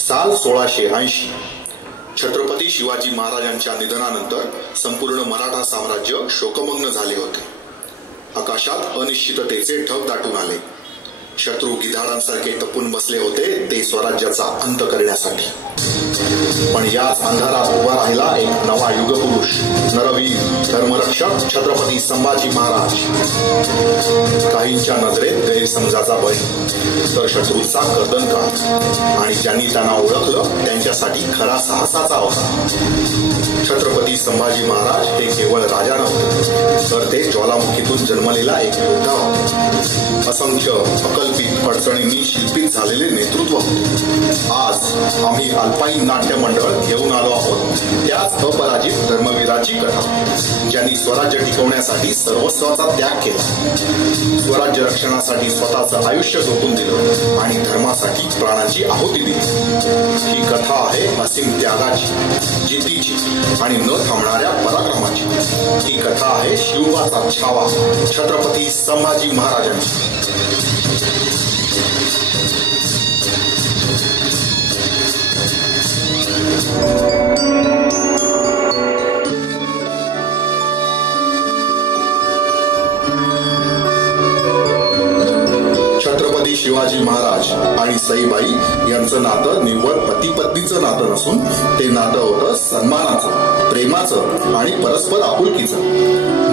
साल 1680 छत्रपती शिवाजी महाराजांच्या निधनानंतर संपूर्ण मराठा साम्राज्य शोकमग्न झाले होते. आकाशात अनिश्चिततेचे ढग दाटून आले. शत्रू गिधाडांसारखे टपून बसले होते ते स्वराज्याचा अंत करण्यासाठी. पण याच अंधारात उभा राहिला एक नवा युगपुरुष, नरवीर, धर्मरक्षक छत्रपती संभाजी महाराज. काहींच्या नजरेत गैरसमजाचा बळी, तर शत्रूचा कर्दनकार, आणि ज्यांनी त्यांना ओळखलं त्यांच्यासाठी खरा साहसाचा अवतार. छत्रपती संभाजी महाराज हे केवळ राजा नव्हते, तर ते ज्वालामुखीतून जन्मलेला एक योद्धा होते. असंख्य अकल्पित अडचणींनी शिल्पित झालेले नेतृत्व होते. आज आम्ही अल्पाईन नाट्य मंडळ घेऊन आलो आहोत त्याच अपराजित धर्मवीराची कथा, ज्यांनी स्वराज्य टिकवण्यासाठी सर्वस्वाचा त्याग केला, स्वराज्य रक्षणासाठी स्वतःचं आयुष्य झोकून दिलं आणि धर्मासाठी प्राणाची आहुती दिली. ही कथा आहे असीम त्यागाची, जिद्दीची आणि न थांबणाऱ्या पराक्रमाची. ही कथा आहे शिवबाचा छावा छत्रपती संभाजी महाराजांची. छत्रपती शिवाजी महाराज आणि सईबाई यांचं नातं निव्वळ पती पत्नीचं नातं नसून ते नातं होतं सन्मानाचं, प्रेमाचं आणि परस्पर आपुलकीचं.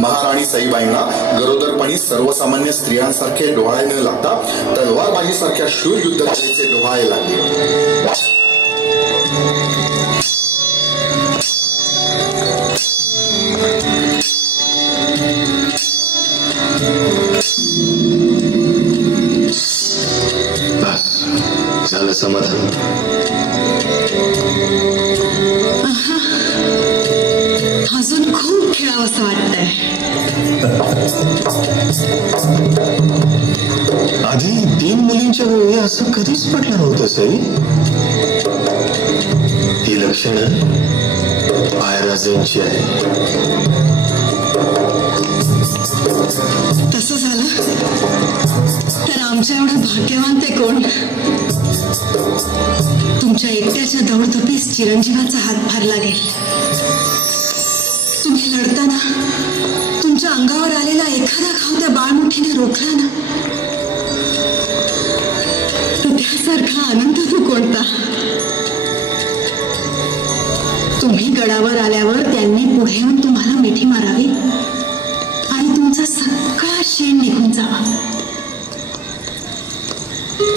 महाराणी सईबाईंना गरोदरपणी सर्वसामान्य स्त्रियांसारखे डोहाळे न लागता तलवारबाजीसारख्या शूर युद्धकलेचे डोहाळे लागले. झालं समाधान. अजून खूप खेळावंसं वाटतंय. आधी 3 मुलींच्या वेळी असं कधीच पडलं नव्हतं सई. ही लक्षणं आयराजांची आहे. तसं झालं तर आमच्या एवढं भाग्यवान ते कोण. तुमच्या एकट्याच्या दौडधुपीस चिरंजीवाचा हातभार लागेल. तुम्ही लढताना तुमच्या अंगावर आलेला एखादा घाव त्या बाळमुठीने रोखला ना, तर त्यासारखा आनंद तो कोणता. तुम्ही गडावर आल्यावर त्यांनी पुढे येऊन तुम्हाला मिठी मारावी आणि तुमचा सगळा शेण निघून जावा.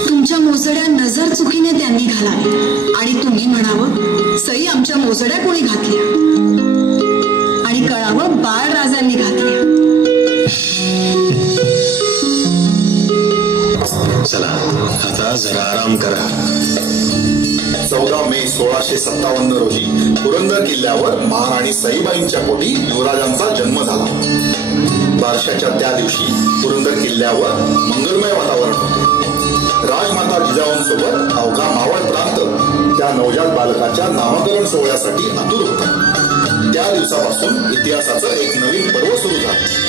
तुमच्या मोजड्या नजर चुकीने त्यांनी घालावी आणि तुम्ही म्हणावं, सई आमच्या मोजड्या कोणी घातल्या, आणि कळावं बाळराजांनी घातल्या. चला आता जरा आराम करा. 14 मे 1657 रोजी पुरंदर किल्ल्यावर महाराणी सईबाईंच्या पोटी युवराजांचा जन्म झाला. बारशाच्या त्या दिवशी पुरंदर किल्ल्यावर मंगलमय वातावरण होते. राजमाता जिजाऊंसोबत अवघा मावळ प्रांत त्या नवजात बालकाच्या नामकरण सोहळ्यासाठी आतुर होता. त्या दिवसापासून इतिहासाचं एक नवीन पर्व सुरू झालं.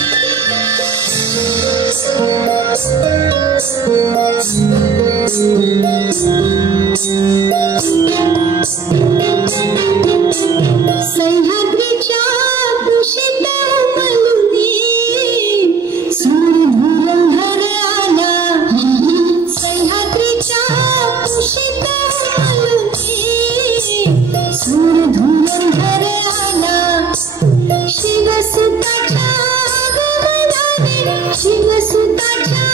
सह्याद्रीच्या कुशीत मलुनी सूर धुरंधर आला. सह्याद्रीच्या कुशीत मलुनी सूर धुरंधर आला. शिवसुताच्या आगमनाने, शिवसुताच्या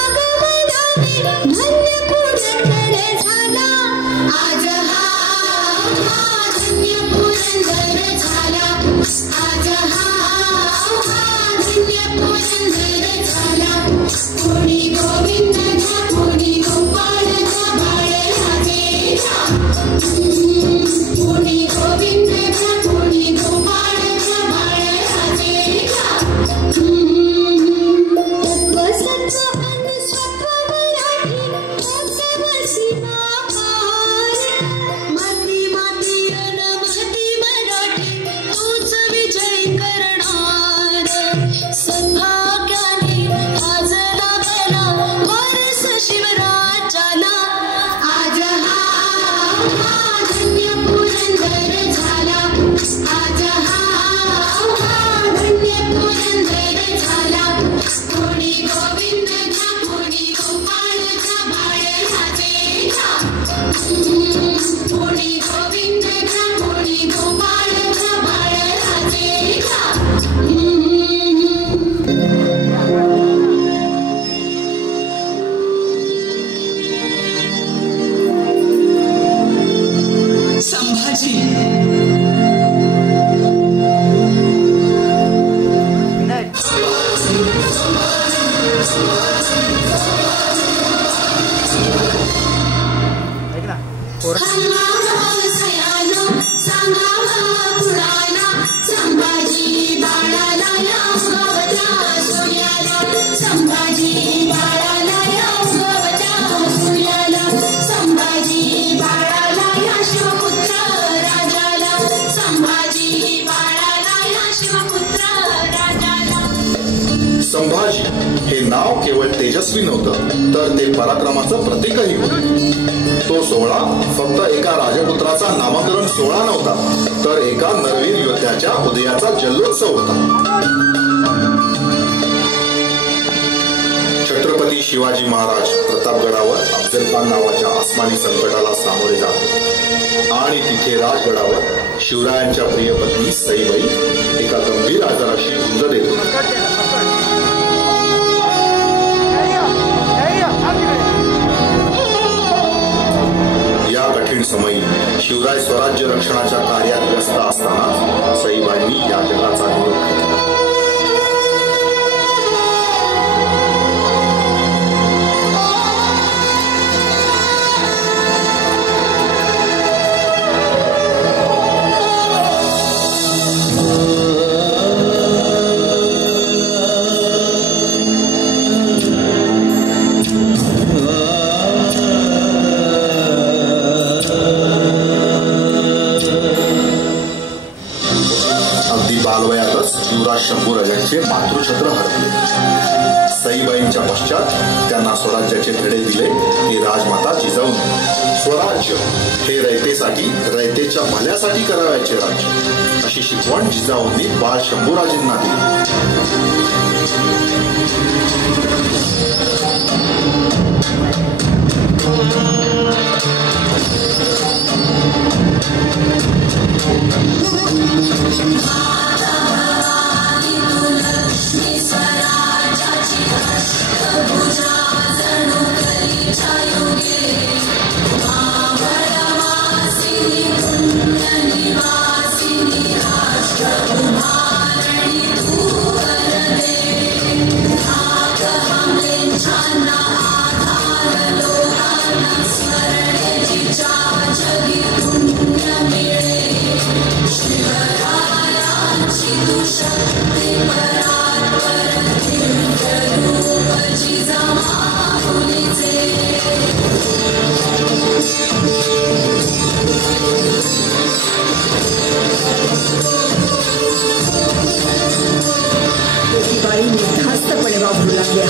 आगमनाने धन्य पुरंदर झाला. आज हा धन्य पुरंदर झाला. आज हा धन्य पुरंदर झाला. कोणी गोविंद घ्या, कोणी गोपाळ घ्या, बाळराजेचा. कोणी गोविंद घ्या, कोणी गोपाळ घ्या, बाळराजेचा. तत्वसत्व अनुसत्व मराठी तत्वसी नापार. माती माती रण माती मराठी तूच विजय करणार. या उगवत्या सूर्याला संभाजी बाळाला या उगवत्या सूर्याला संभाजी बाळाला या शिवपुत्र राजाला संभाजी बाळाला या शिवपुत्र राजाला. संभाजी हे नाव केवळ तेजस्वी नव्हतं तर ते पराक्रमाचं प्रतीकही होते. तो सोहळा फक्त एका राजपुत्राचा नामकरण सोहळा नव्हता तर एका नरवीर योद्ध्याच्या उदयाचा जल्लोत्सव होता. छत्रपती शिवाजी महाराज प्रतापगडावर अफजल खान नावाच्या आसमानी संकटाला सामोरे जात आणि तिथे राजगडावर शिवरायांच्या प्रिय पत्नी सईबाई एका गंभीर आजाराशी झुंज देत होती. या कठीण समयी शिवराय स्वराज्य रक्षणाच्या कार्यात व्यस्त असताना सईबाईंनी या जगाचा निरोप घेतला. शंभूराजांचे मातृछत्र हरपले. सईबाईंच्या पश्चात त्यांना स्वराज्याचे धडे दिले की राजमाता जिजाऊंनी स्वराज्य हे रयतेसाठी रयतेच्या भल्यासाठी करावयाचे राज्य अशी शिकवण जिजाऊंनी बाळ शंभूराजेंना दिली. निर्धास्तपणे वापरू लागल्या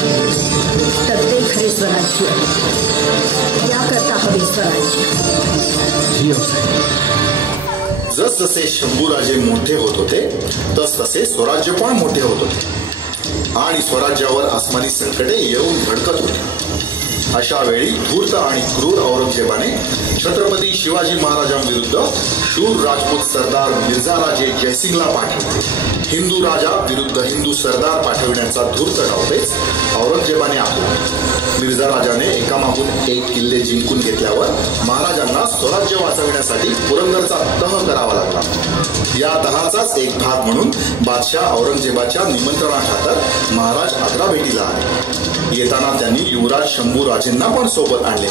तर ते खरे स्वराज्य. याकरता हवे स्वराज्य. जसजसे शंभूराजे मोठे होत होते तसतसे स्वराज्य पण मोठे होत होते आणि स्वराज्यावर आसमानी संकटे येऊन धडकत होती. अशा वेळी धूर्त आणि क्रूर औरंगजेबाने छत्रपती शिवाजी महाराजांविरुद्ध शूर राजपूत सरदार मिर्झाराजे जयसिंगला पाठवले. हिंदू राजा विरुद्ध हिंदू सरदार पाठविण्याचा धूर्त डावपेच औरंगजेबाने आखला. मिर्झाराजाने एकामागून एक किल्ले जिंकून घेतल्यावर महाराजांना स्वराज्य वाचवण्यासाठी पुरंदरचा तह करावा लागला. या तहाचाच एक भाग म्हणून बादशाह औरंगजेबाच्या निमंत्रणाखातर महाराज आग्रा भेटीला आले. येताना त्यांनी युवराज शंभूराजेंना पण सोबत आणले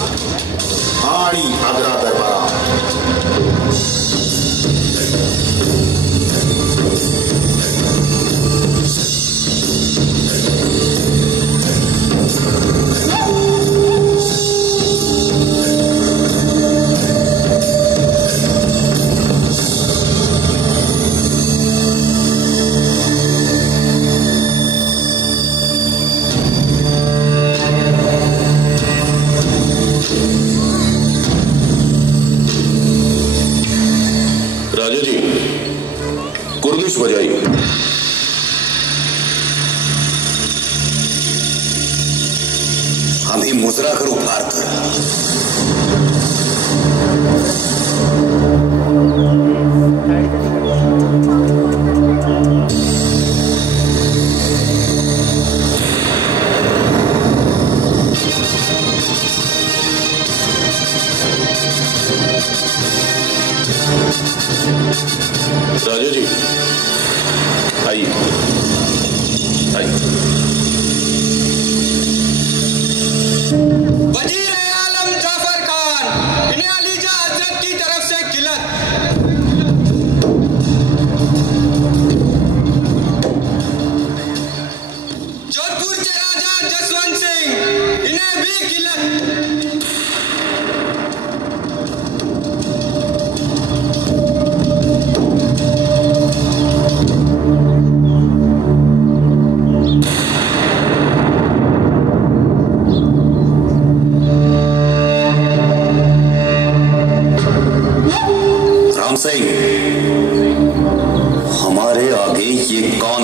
आणि आग्रा दरबारात बजाई. आम्ही मुजरा करू फार तर. राजाजी आई आई वजीर आलम जाफर खान इन्हें अलीजा हजरत की तरफ से किलत.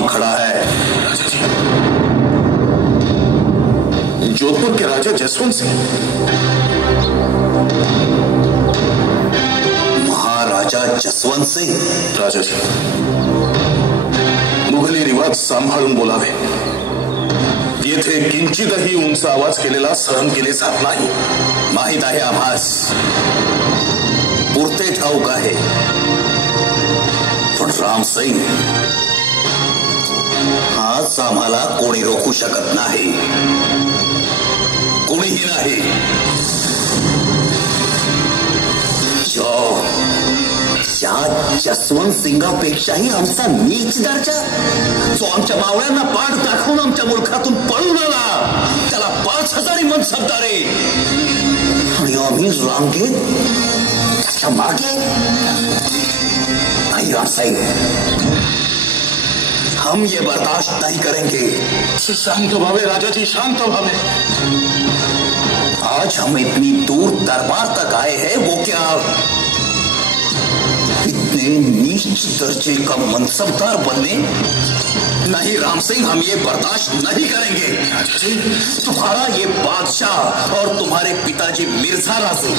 कौन खड़ा है? राजा जी, जोधपुर के राजा जसवंत सिंह। महाराजा जसवंत सिंह? राजा जी, मुघली रिवाज सांभाळून बोलावे. येथे किंचितही उंच आवाज केलेला सहन केले जात नाही. माहित आहे आम्हास, पुरते ठाऊक आहे. पण रामसिंग, आज आम्हाला कोणी रोखू शकत नाही. कोणीही नाही. या जसवंत सिंगापेक्षाही आमचा नीच दर्जा, जो आमच्या मावळ्यांना पाठ दाखवून आमच्या मुलखातून पळून आला, त्याला 5,000 मनसबदारे, आणि आम्ही रांगेत त्याच्या मागे. नहीं रामसिंग, हम ये बर्दाश्त नहीं करेंगे. शांत भावे राजा जी, शांत भावे. आज हम इतनी दूर दरबार तक आए हैं, वो क्या इतने नीच दर्जे का मनसबदार बनने? नहीं रामसिंह, हम ये बर्दाश्त नहीं करेंगे. तुम्हारा ये बादशाह और तुम्हारे पिताजी मिर्जा राजू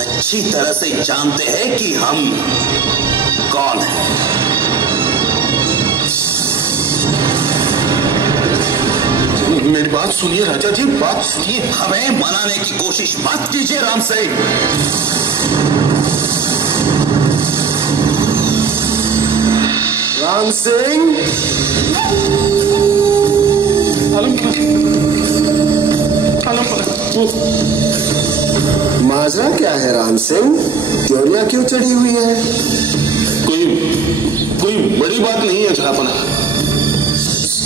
अच्छी तरह से जानते हैं कि हम कौन हैं. मेरी बात सुनिए राजा जी, बात सुनिए. हमें मनाने की कोशिश मत कीजिए रामसिंह. रामसिंह, माजरा क्या है रामसिंह? त्योरियां क्यों चढ़ी हुई है? कोई बड़ी बात नहीं है जहापना.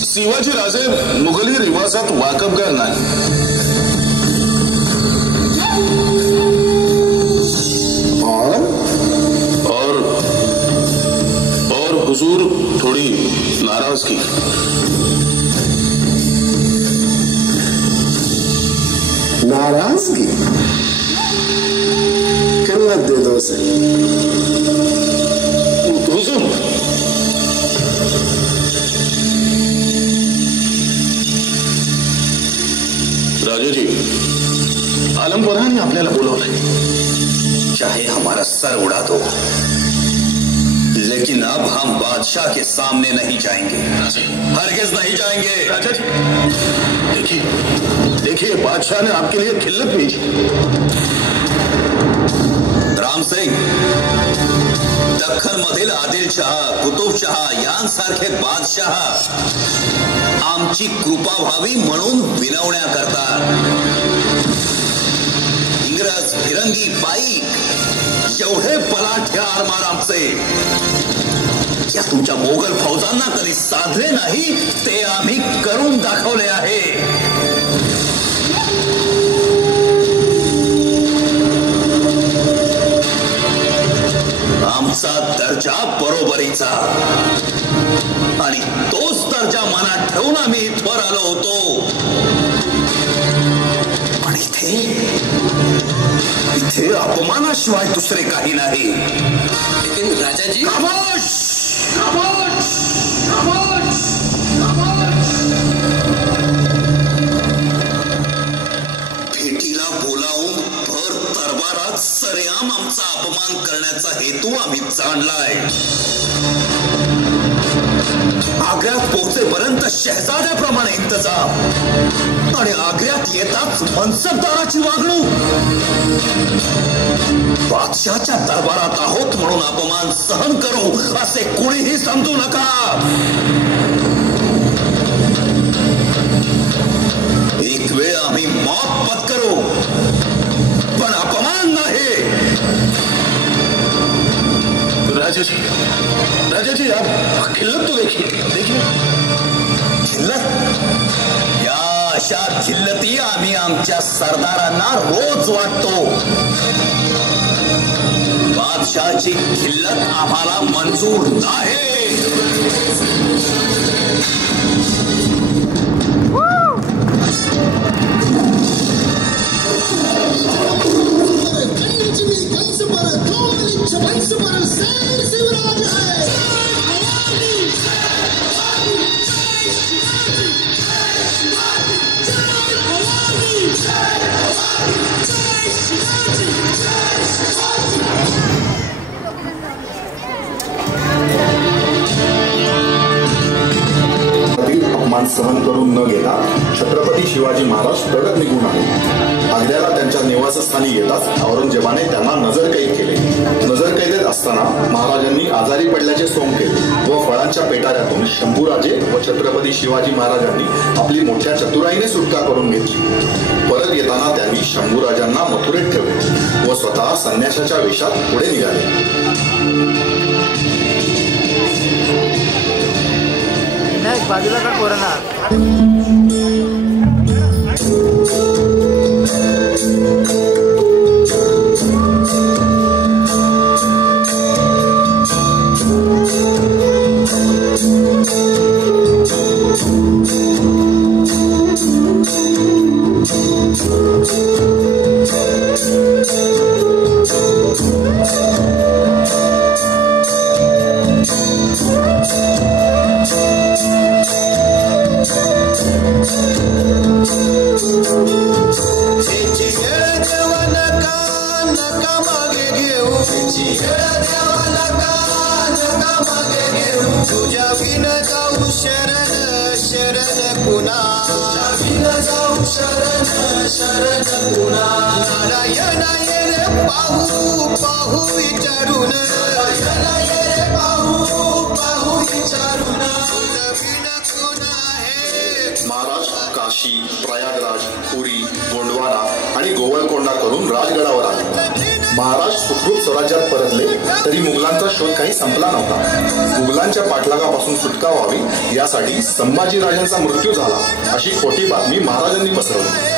शिवाजी राजे मुघली रिवाजात वाकबगार नाही. और हुजूर थोडी नाराजगी. नाराजगी? किल्लत दे दो से. हुजूर, राजा जी, आलमपराने आपल्याला बोलवलंय. चाहे हमारा सर उड़ा दो, लेकिन अब हम बादशाह के सामने नहीं जाएंगे. हरगिज नहीं जाएंगे. राजा जी, देखिए बादशाह ने आपके लिए खिल्लत भेजी. रामसिंग, दख्खन मधील आदिलशाह, कुतुबशाह यांसारखे बादशाह आमची कृपा व्हावी म्हणून विनवण्या करतात. इंग्रज, फिरंगी, पाईक एवढे बलाढ्य आरमार आमचे या तुमच्या मोगल फौजांना कधी साधले नाही, ते आम्ही करून दाखवले आहे. आमचा दर्जा बरोबरीचा, आणि तोच दर्जा मनात ठेवून आम्ही इथवर आलो होतो. पण इथे अपमानाशिवाय दुसरे काही नाही. राजाजी, खामोश! भेटीला बोलावून भर दरबारात सरेआम आमचा अपमान करण्याचा हेतू आम्ही जाणलाय. आग्र्यात पोहोचेपर्यंत शहजाद्याप्रमाणे इंतजाम, आणि आग्र्यात येताच मनसबदाराची वागणूक. बादशाहच्या दरबारात आहोत म्हणून अपमान सहन करू असे कुणीही समजू नका. एक वेळ आम्ही मौत पत्करू, पण अपमान नाही. राजा जी, आप खिल्लत तो देखिए. खिल्लत? या अशा खिल्लती आम्ही आमच्या सरदारांना रोज वाटतो. बादशाहची खिल्लत आम्हाला मंजूर नाही. अपमान सहन करून न घेता छत्रपती शिवाजी महाराज तडक निघून आले. आग्र्याला त्यांच्या निवासस्थानी येताच औरंगजेबाने त्यांना नजरकैद केले. नजरकैदेत असताना महाराजांनी आजारी पडल्याचे सोंग केले व फळांच्या पेटाऱ्यातून शंभूराजे व छत्रपती शिवाजी महाराजांनी आपली मोठ्या चतुराईने सुटका करून घेतली. परत येताना त्यांनी शंभूराजांना मथुरेत ठेवले व स्वतः संन्याशाच्या वेशात पुढे निघाले. बाजूला का कोरोना महाराज काशी, प्रयागराज, पुरी, गोंडवाना आणि गोवळकोंडा करून राजगडावर आले. महाराज सुखरूप स्वराज्यात परतले तरी मुघलांचा शोध काही संपला नव्हता. मुघलांच्या पाठलागापासून सुटका व्हावी यासाठी संभाजीराजांचा मृत्यू झाला अशी खोटी बातमी महाराजांनी पसरवली.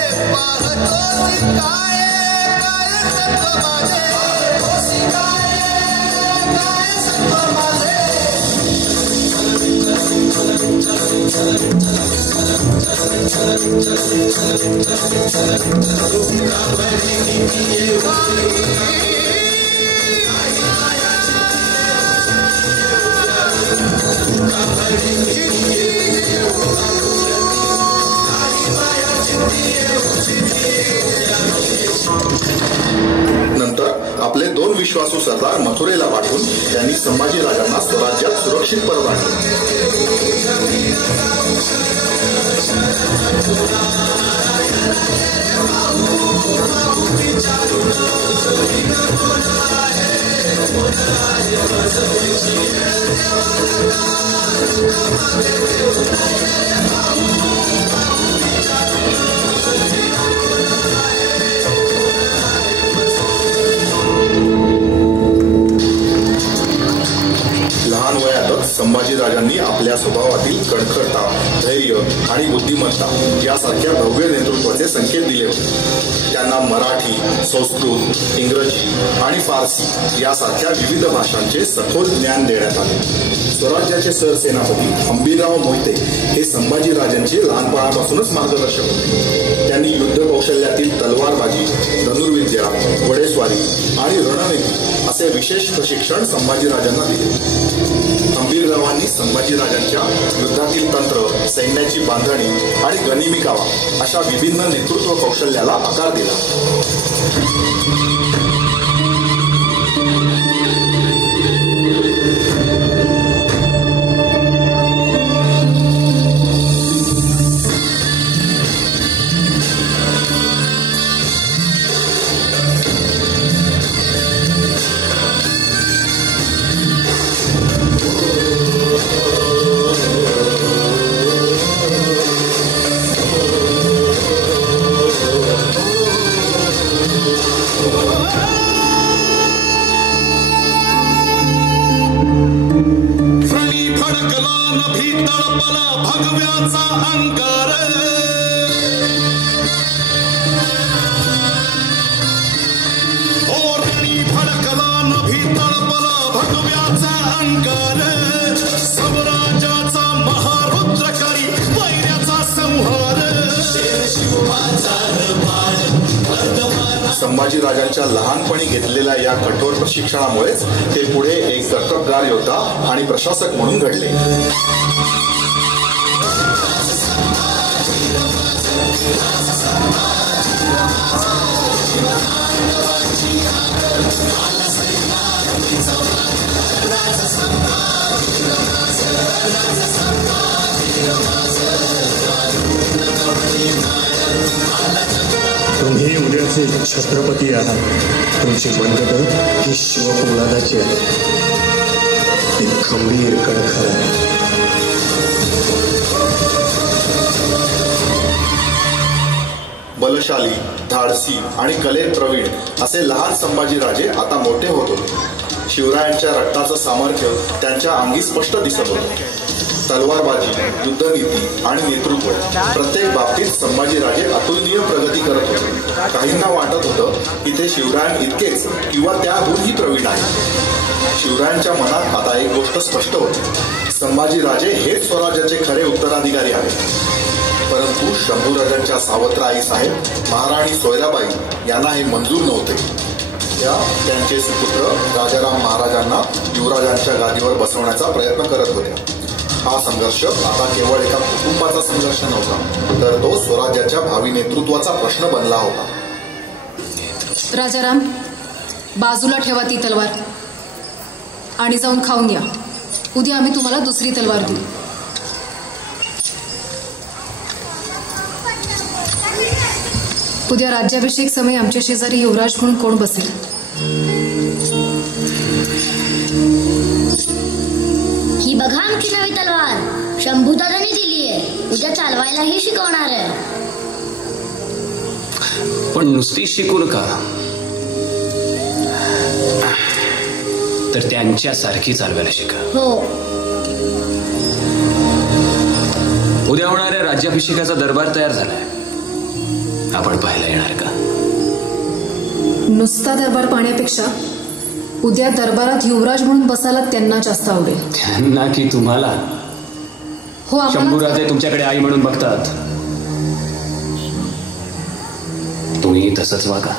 नंतर आपले 2 विश्वासू सरदार मथुरेला पाठवून त्यांनी संभाजीराजांना स्वराज्यात सुरक्षित परत आणले. लहान वयातच संभाजीराजांनी आपल्या स्वभावातील कडखडता, धैर्य आणि बुद्धिमत्ता यासारख्या भव्य नेतृत्वाचे संकेत दिले होते. त्यांना मराठी, संस्कृत, इंग्रजी आणि फारसी यासारख्या विविध भाषांचे सखोल ज्ञान देण्यात आले. स्वराज्याचे सरसेनापती हंबीरराव मोहिते हे संभाजीराजांचे लहानपणापासूनच मार्गदर्शक होते. त्यांनी युद्ध कौशल्यातील तलवारबाजी, धनुर्विद्या, घोडेस्वारी आणि रणनीती असे विशेष प्रशिक्षण संभाजीराजांना दिले. हंबीररावांनी संभाजीराजांच्या युद्धातील तंत्र, सैन्याची बांधणी आणि गनिमी कावा अशा विभिन्न नेतृत्व कौशल्याला आकार दिला. संभाजीराजांच्या लहानपणी घेतलेल्या या कठोर प्रशिक्षणामुळेच ते पुढे एक कर्तबगार योद्धा आणि प्रशासक म्हणून घडले. तुम्ही उद्याचे छत्रपती आहात. तुमची मनगट ही शिवपोलादाची आहे. एक खंबीर कडखर आहे. बलशाली, धाडसी आणि कलेत प्रवीण असे लहान संभाजीराजे आता मोठे होत होते. शिवरायांच्या रक्ताचं सामर्थ्य त्यांच्या अंगी स्पष्ट दिसत होतं. तलवारबाजी, युद्धनीती आणि नेतृत्व प्रत्येक बाबतीत संभाजीराजे अतुलनीय प्रगती करत होते. काहींना वाटत होतं की ते शिवराय इतकेच किंवा त्याहूनही प्रवीण आहेत. शिवरायांच्या मनात आता एक गोष्ट स्पष्ट होती. संभाजीराजे हेच स्वराज्याचे खरे उत्तराधिकारी आहेत. परंतु शंभूराजांच्या सावत्र आई साहेब महाराणी सोयराबाई यांना हे मंजूर नव्हते. त्या त्यांचे सुपुत्र राजाराम महाराजांना युवराजांच्या गादीवर बसवण्याचा प्रयत्न करत होत्या. हा संघर्ष आता केवळ एका कुटुंबाचा संघर्ष नव्हता, तर तो स्वराज्याच्या भावी नेतृत्वाचा प्रश्न बनला होता. राजाराम, बाजूला ठेवा ती तलवार आणि जाऊन खाऊन या. उद्या आम्ही तुम्हाला दुसरी तलवार देऊ. उद्या राज्याभिषेक समय आमच्या शेजारी युवराज म्हणून कोण बसेल? ही बघा आमची नवी तलवार. शंभूदादांनी दिली आहे. उद्या चालवायलाही शिकवणार आहे. पण नुसती शिकू नका, तर त्यांच्यासारखी चालवायला शिका. हो. उद्या होणाऱ्या राज्याभिषेकाचा दरबार तयार झालाय. आपण पाहायला येणार का? नुसता दरबार पाहण्यापेक्षा उद्या दरबारात युवराज म्हणून बसायला त्यांना जास्त आवडेल. त्यांना की तुम्हाला? हो, शंभूराजे तुमच्याकडे आई म्हणून बघतात. तुम्ही तसंच वागा,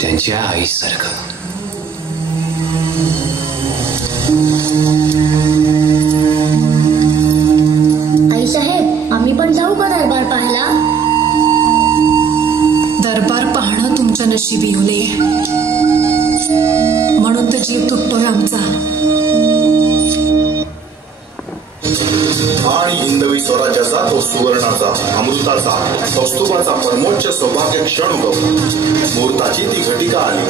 त्यांच्या आईसारखं. आई साहेब, आम्ही पण जाऊ का दरबार पाहायला? दरबार पाहणं तुमच्या नशिबी होले, म्हणून तर जीव तुटतोय आमचा. आणि हिंदवी स्वराज्याचा तो सुवर्णाचा, अमृताचा, कौस्तुभाचा परमोच्च सौभाग्य क्षण उगवला. मुहूर्ताची ती घटिका आली.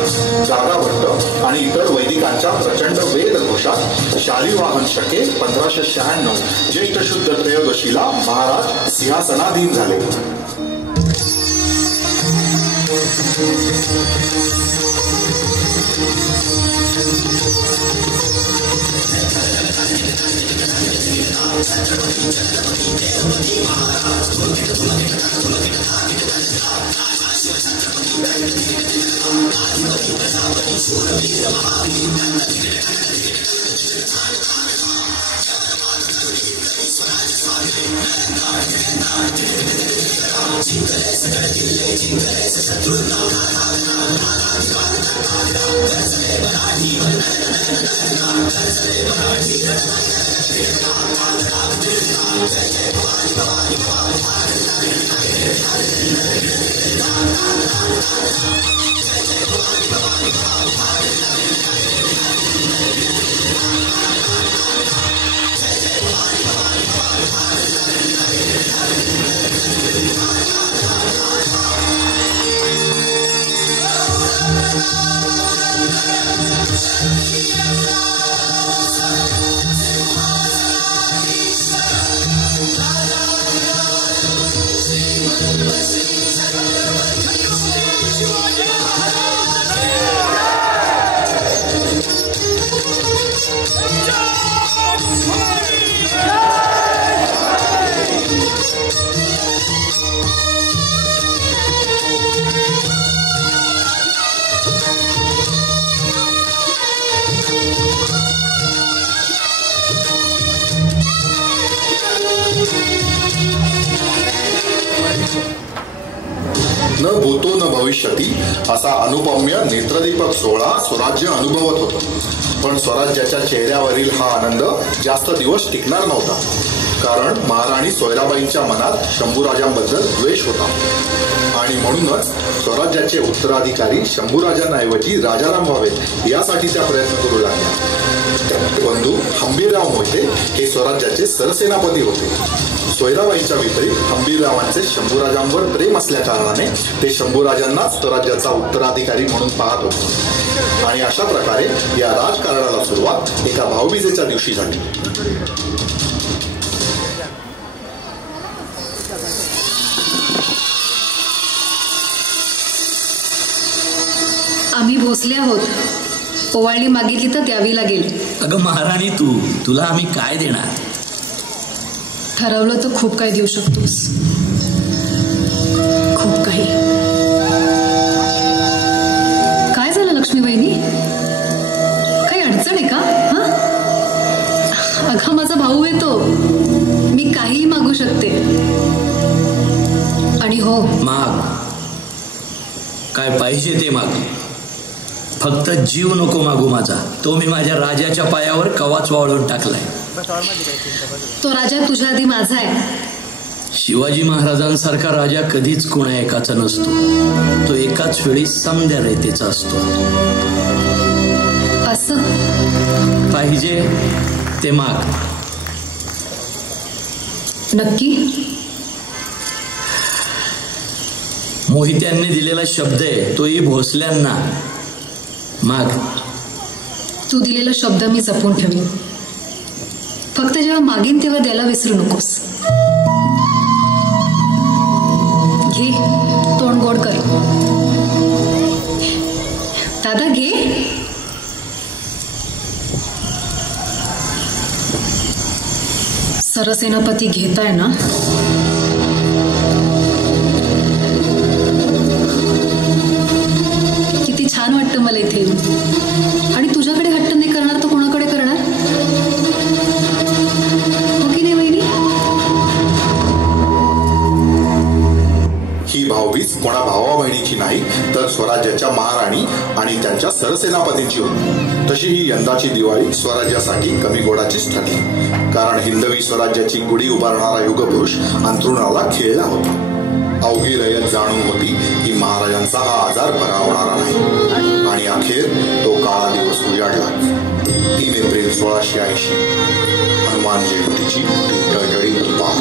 गागाभट्ट आणि इतर वैदिकांच्या प्रचंड वेद घोषात शालिवाहन शके 1596 ज्येष्ठ शुद्ध त्रयोदशीला महाराज सिंहासनाधीन झाले. न भूतो न भविष्यती असा अनुपम्य नेत्रदीपक सोहळा स्वराज्य अनुभवत होतं. पण स्वराज्याच्या चेहऱ्यावरील हा आनंद जास्त दिवस टिकणार नव्हता. कारण महाराणी सोयराबाईंच्या मनात शंभूराजांबद्दल द्वेष होता. आणि म्हणूनच स्वराज्याचे उत्तराधिकारी शंभूराजांऐवजी राजाराम व्हावेत यासाठी त्या प्रयत्न करू लागल्या. बंधू हंबीरराव मोहिते हे स्वराज्याचे सरसेनापती होते. सोयराबाईंच्या विपरीत हंबीररावांचे शंभूराजांवर प्रेम असल्या कारणाने ते शंभूराजांनाच स्वराज्याचा उत्तराधिकारी म्हणून पाहत होते. आणि अशा प्रकारे या राजकारणाला सुरुवात एका भाऊबीजेच्या दिवशी झाली. आम्ही भोसले आहोत. ओवाळणी मागितली तर द्यावी लागेल. अगं महाराणी, तुला आम्ही काय देणार? ठरवलं तर खूप काही देऊ शकतोस. खूप काही. काय झालं लक्ष्मी वहिनी? काही अडचण आहे का? हा, अगं माझा भाऊ येतो. मी काहीही मागू शकते. आणि हो, माग. काय पाहिजे ते माग. फक्त जीव नको मागू माझा. तो मी माझ्या राजाच्या पायावर कवाच वाळून टाकलाय. तो राजा तुझ्या आधी माझा आहे. शिवाजी महाराजांसारखा राजा कधीच कोणा एकाचा नसतो. तो एकाच वेळी समद्या रेतेचा असतो. असं पाहिजे ते माग. नक्की? मोहित्यांनी दिलेला शब्द आहे, तोही भोसल्यांना. माग. तू दिलेला शब्द मी जपून ठेवीन. फक्त जेव्हा मागीन तेव्हा द्यायला विसरू नकोस. घे, तोंड गोड कर. दादा घे. सरसेनापती घेताय ना? किती छान वाटतं मला इथे. आणि तुझ्याकडे हट्ट नाही करणार तर कोणाकडे करणार? हो की नाही वहिनी? ही भाऊबीज कोणा भावा बहिणीची नाही तर स्वराज्याच्या महाराणी आणि त्यांच्या सरसेनापतींची होती. तशी ही यंदाची दिवाळी स्वराज्यासाठी कमी गोडाचीच ठरली. कारण हिंदवी स्वराज्याची गुढी उभारणारा युगपुरुष अंथरुणाला खिळला होता. अवघी रयत जाणून होती की महाराजांचा हा आजार बरा होणारा नाही. आणि अखेर तो काळा दिवस उजाडला. 3 एप्रिल 1680 हनुमान जयंतीची टळटळी दुपार.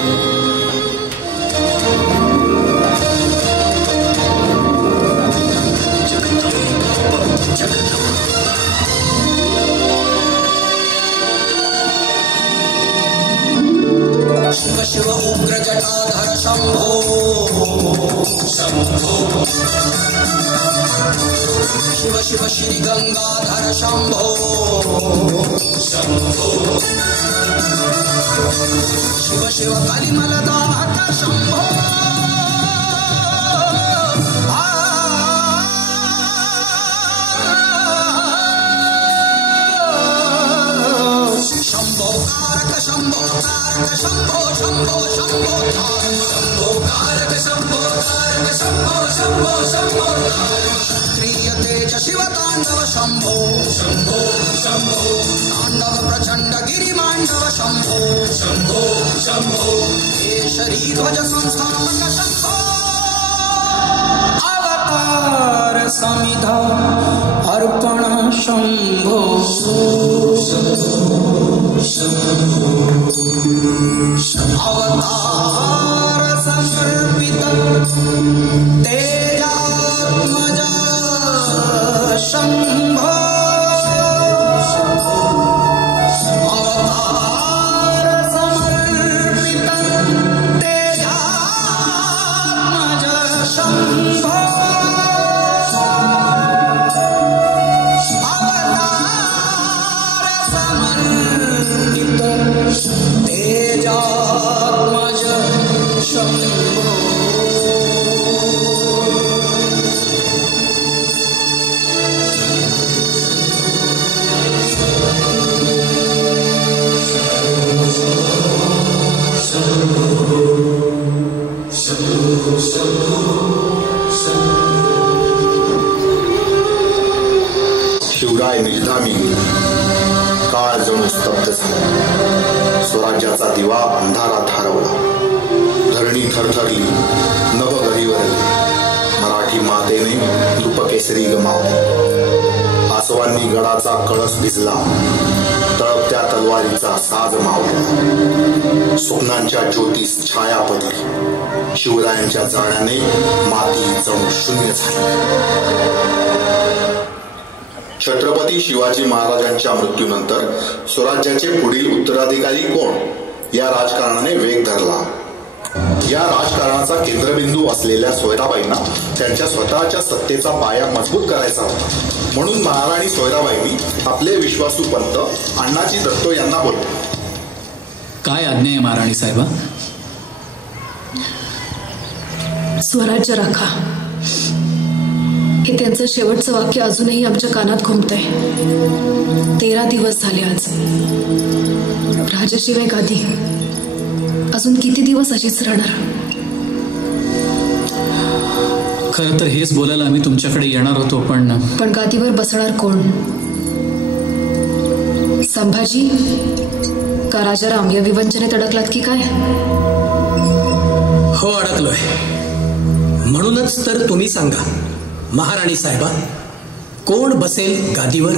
शिव शिव उग्र जटाधर शंभो शंभो. शिव शिव श्री गंगाधर शंभो शंभो. शिव शिव कालीमलदाहक शंभो. शंभो कारक शंभो कारक शंभो शंभो शंभो शंभो कारक शंभो कारक शंभो शंभो शंभो. क्षत्रिय तेज शिव तांडव शंभो शंभो शंभो. तांडव प्रचंड गिरिमांडव शंभो शंभो शंभो. केशरी ध्वज संस्थापक शंभो. अवतार समिधा अर्पण शंभो अवतार समर्पित तेजात्मज शंभो. अवतार समर्पित तेजात्मज शंभो. तेजात्मज शंभो. शिवराय निर्धामी. काळ जणू स्तब्ध झाला. स्वराज्याचा दिवा अंधारात हरवला. धरणी थरथरली. नभ गहिवरले. मराठी मातेने नृपकेसरी गमावले. आज आसवांनी गडाचा कळस भिजला, तळपत्या तलवारीचा साज मावळला, स्वप्नांच्या ज्योतीस छाया पडली, शिवरायांच्या जाण्याने माती जणू शून्य झाली. छत्रपती शिवाजी महाराजांच्या मृत्यूनंतर स्वराज्याचे पुढील उत्तराधिकारी कोण या राजकारणाने वेग धरला. या राजकारणाचा केंद्रबिंदू असलेल्या सोयराबाईंना त्यांच्या स्वतःच्या सत्तेचा पाया मजबूत करायचा होता. म्हणून महाराणी सोयराबाईंनी आपले विश्वासू पंत अण्णाजी दत्तो यांना बोलवले. काय आज्ञा आहे महाराणी साहेबा? स्वराज्य राखा, हे त्यांचं शेवटचं वाक्य अजूनही आमच्या कानात घुमतंय. 13 दिवस झाले आज. राजाशिवाय गादी अजून किती दिवस अशीच राहणार? खरं तर हेच बोलायला आम्ही तुमच्याकडे येणार होतो, पण गादीवर बसणार कोण? संभाजी का राजाराम या विवंचनेत अडकलात की काय? हो, अडकलोय. म्हणूनच तर तुम्ही सांगा महाराणी साहेबा, कोण बसेल गादीवर?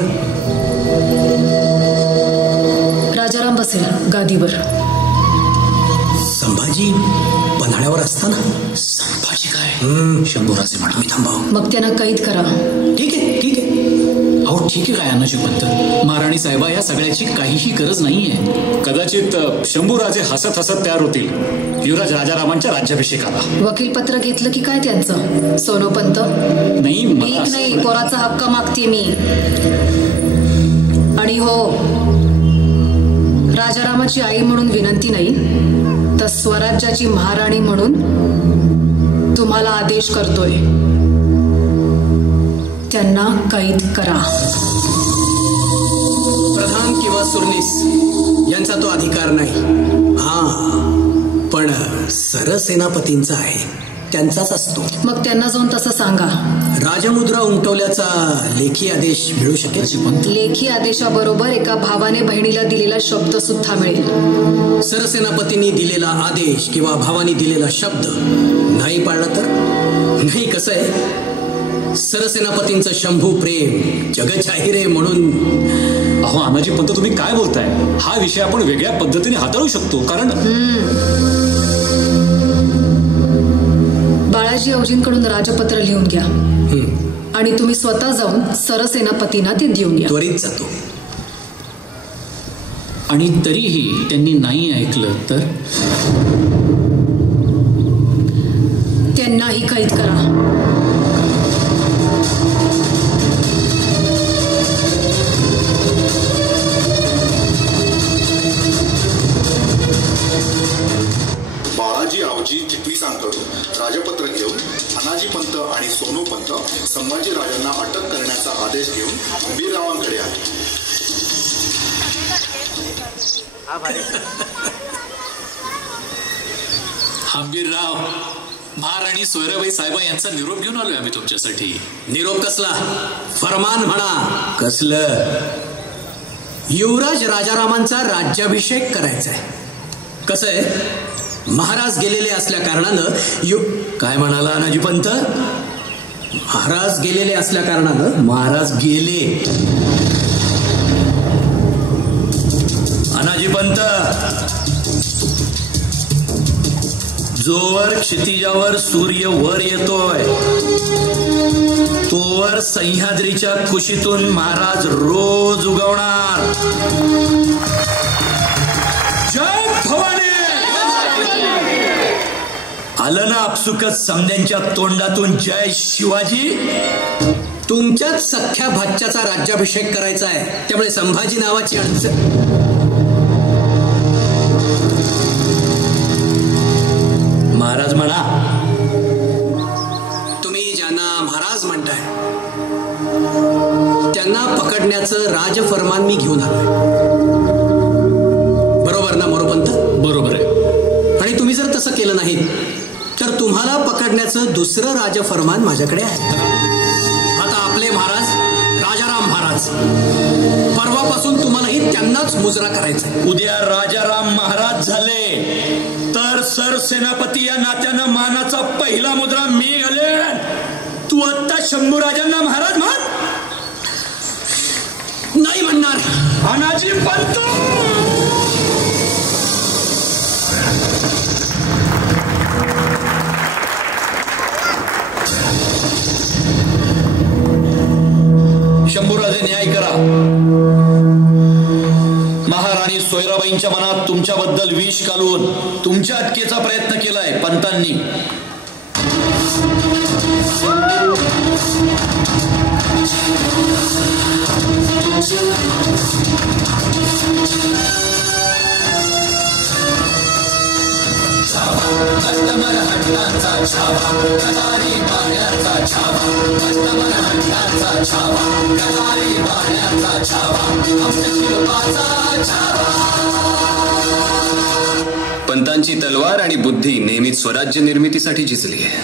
राजाराम बसेल गादीवर. संभाजी पन्हाळ्यावर असताना? संभाजी काय? शंभूराजे म्हणा. मी थांबाव. मग त्यांना कैद करा. ठीक आहे. अहो ठीक आहे काय अण्णाजी पंत, महाराणी साहेबा या सगळ्याची काहीही गरज नाहीये. कदाचित शंभूराजे हसत हसत तयार होतील युवराज राजारामांच्या राज्याभिषेकाला. वकीलपत्र घेतलं की काय त्यांचं? सोनोपंत नाही, पोराचा हक्क मागते मी. आणि हो, राजारामाची आई म्हणून विनंती नाही, तर स्वराज्याची महाराणी म्हणून तुम्हाला आदेश करतोय, त्यांना कैद करा. प्रधान किंवा सुरनीस यांचा तो अधिकार नाही. पण सरसेनापतींचा आहे, त्यांचाच असतो. मग त्यांना जाऊन तसं सांगा. राजमुद्रा उमटवल्याचा लेखी आदेश मिळू शकेल. लेखी आदेशाबरोबर एका भावाने बहिणीला दिलेला शब्द सुद्धा मिळेल. सरसेनापतींनी दिलेला आदेश किंवा भावाने दिलेला शब्द नाही पाळला तर? नाही, कसं आहे, सरसेनापतींचं शंभू प्रेम जगजाहीर आहे म्हणून. अहो अण्णाजी पंत, तुम्ही काय बोलताय? हा विषय आपण वेगळ्या पद्धतीने हाताळू शकतो. कारण बाळाजी औजींकडून राजपत्र लिहून घ्या आणि तुम्ही स्वतः जाऊन सरसेनापतींना ते देऊन या. त्वरित जातो. आणि तरीही त्यांनी नाही ऐकलं तर? त्यांनाही कैद करा. बाळाजी आवजी चिटणीसांकडून राजपत्र घेऊन अनाजी पंत आणि सोनू पंत संभाजी राजांना अटक करण्याचा आदेश घेऊन हंबीररावांकडे आले. हंबीरराव, महाराणी सोयराबाई साहेबा यांचा निरोप घेऊन आलोय आम्ही तुमच्यासाठी. निरोप कसला? फरमान म्हणा. कसलं? युवराज राजारामांचा राज्याभिषेक करायचा आहे. कसं आहे, महाराज गेलेले असल्या कारणानं काय म्हणाला अनाजी पंत? महाराज गेलेले असल्या कारणानं महाराज गेले. अनाजी पंत, जोवर क्षितिजावर सूर्य वर येतोय तोवर सह्याद्रीच्या कुशीतून महाराज रोज उगवणार. जय भवानी. आलं ना आपसुकच समद्यांच्या तोंडातून जय शिवाजी. तुमच्याच सख्या भाच्याचा राज्याभिषेक करायचा आहे, त्यामुळे संभाजी नावाची अडचण. महाराज म्हणा. तुम्ही ज्यांना महाराज म्हणताय त्यांना पकडण्याचं राजफरमान मी घेऊन आलोय. बरोबर ना मोरोपंत? बरोबर आहे. आणि तुम्ही जर तसं केलं नाही तर तुम्हाला पकडण्याचं दुसरं राजफरमान माझ्याकडे आहे. आता आपले महाराज राजाराम महाराज, परवापासून तुम्हालाही त्यांनाच मुजरा करायचा. उद्या राजाराम महाराज झाले तर सरसेनापती या नात्यानं मानाचा पहिला मुद्रा मी घालेन. तू आत्ता शंभूराजांना महाराज म्हण. नाही म्हणणार. अनाजी पंत शंभूराजे न्याय करा. महाराणी सोयराबाईंच्या मनात तुमच्याबद्दल विष घालून तुमच्या अटकेचा प्रयत्न केलाय पंतांनी. पंतांची तलवार आणि बुद्धी नेहमीच स्वराज्य निर्मितीसाठी झिजली आहे.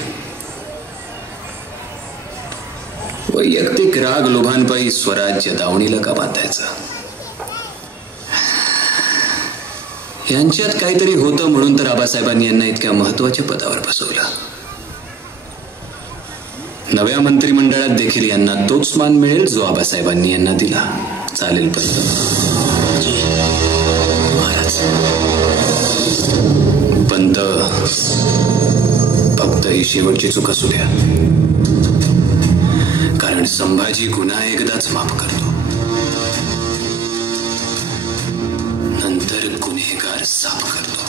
वैयक्तिक राग लोभांपायी स्वराज्य दावणीला का बांधायचं? यांच्यात काहीतरी होतं म्हणून तर आबासाहेबांनी यांना इतक्या महत्वाच्या पदावर बसवलं. नव्या मंत्रिमंडळात देखील यांना तोच मान मिळेल जो आबासाहेबांनी यांना दिला. चालेल पंत महाराज. पंत फक्त ही शेवटची चूक असू द्या, कारण संभाजी गुन्हा एकदाच माफ करतो, नंतर गुन्हेगार साफ करतो.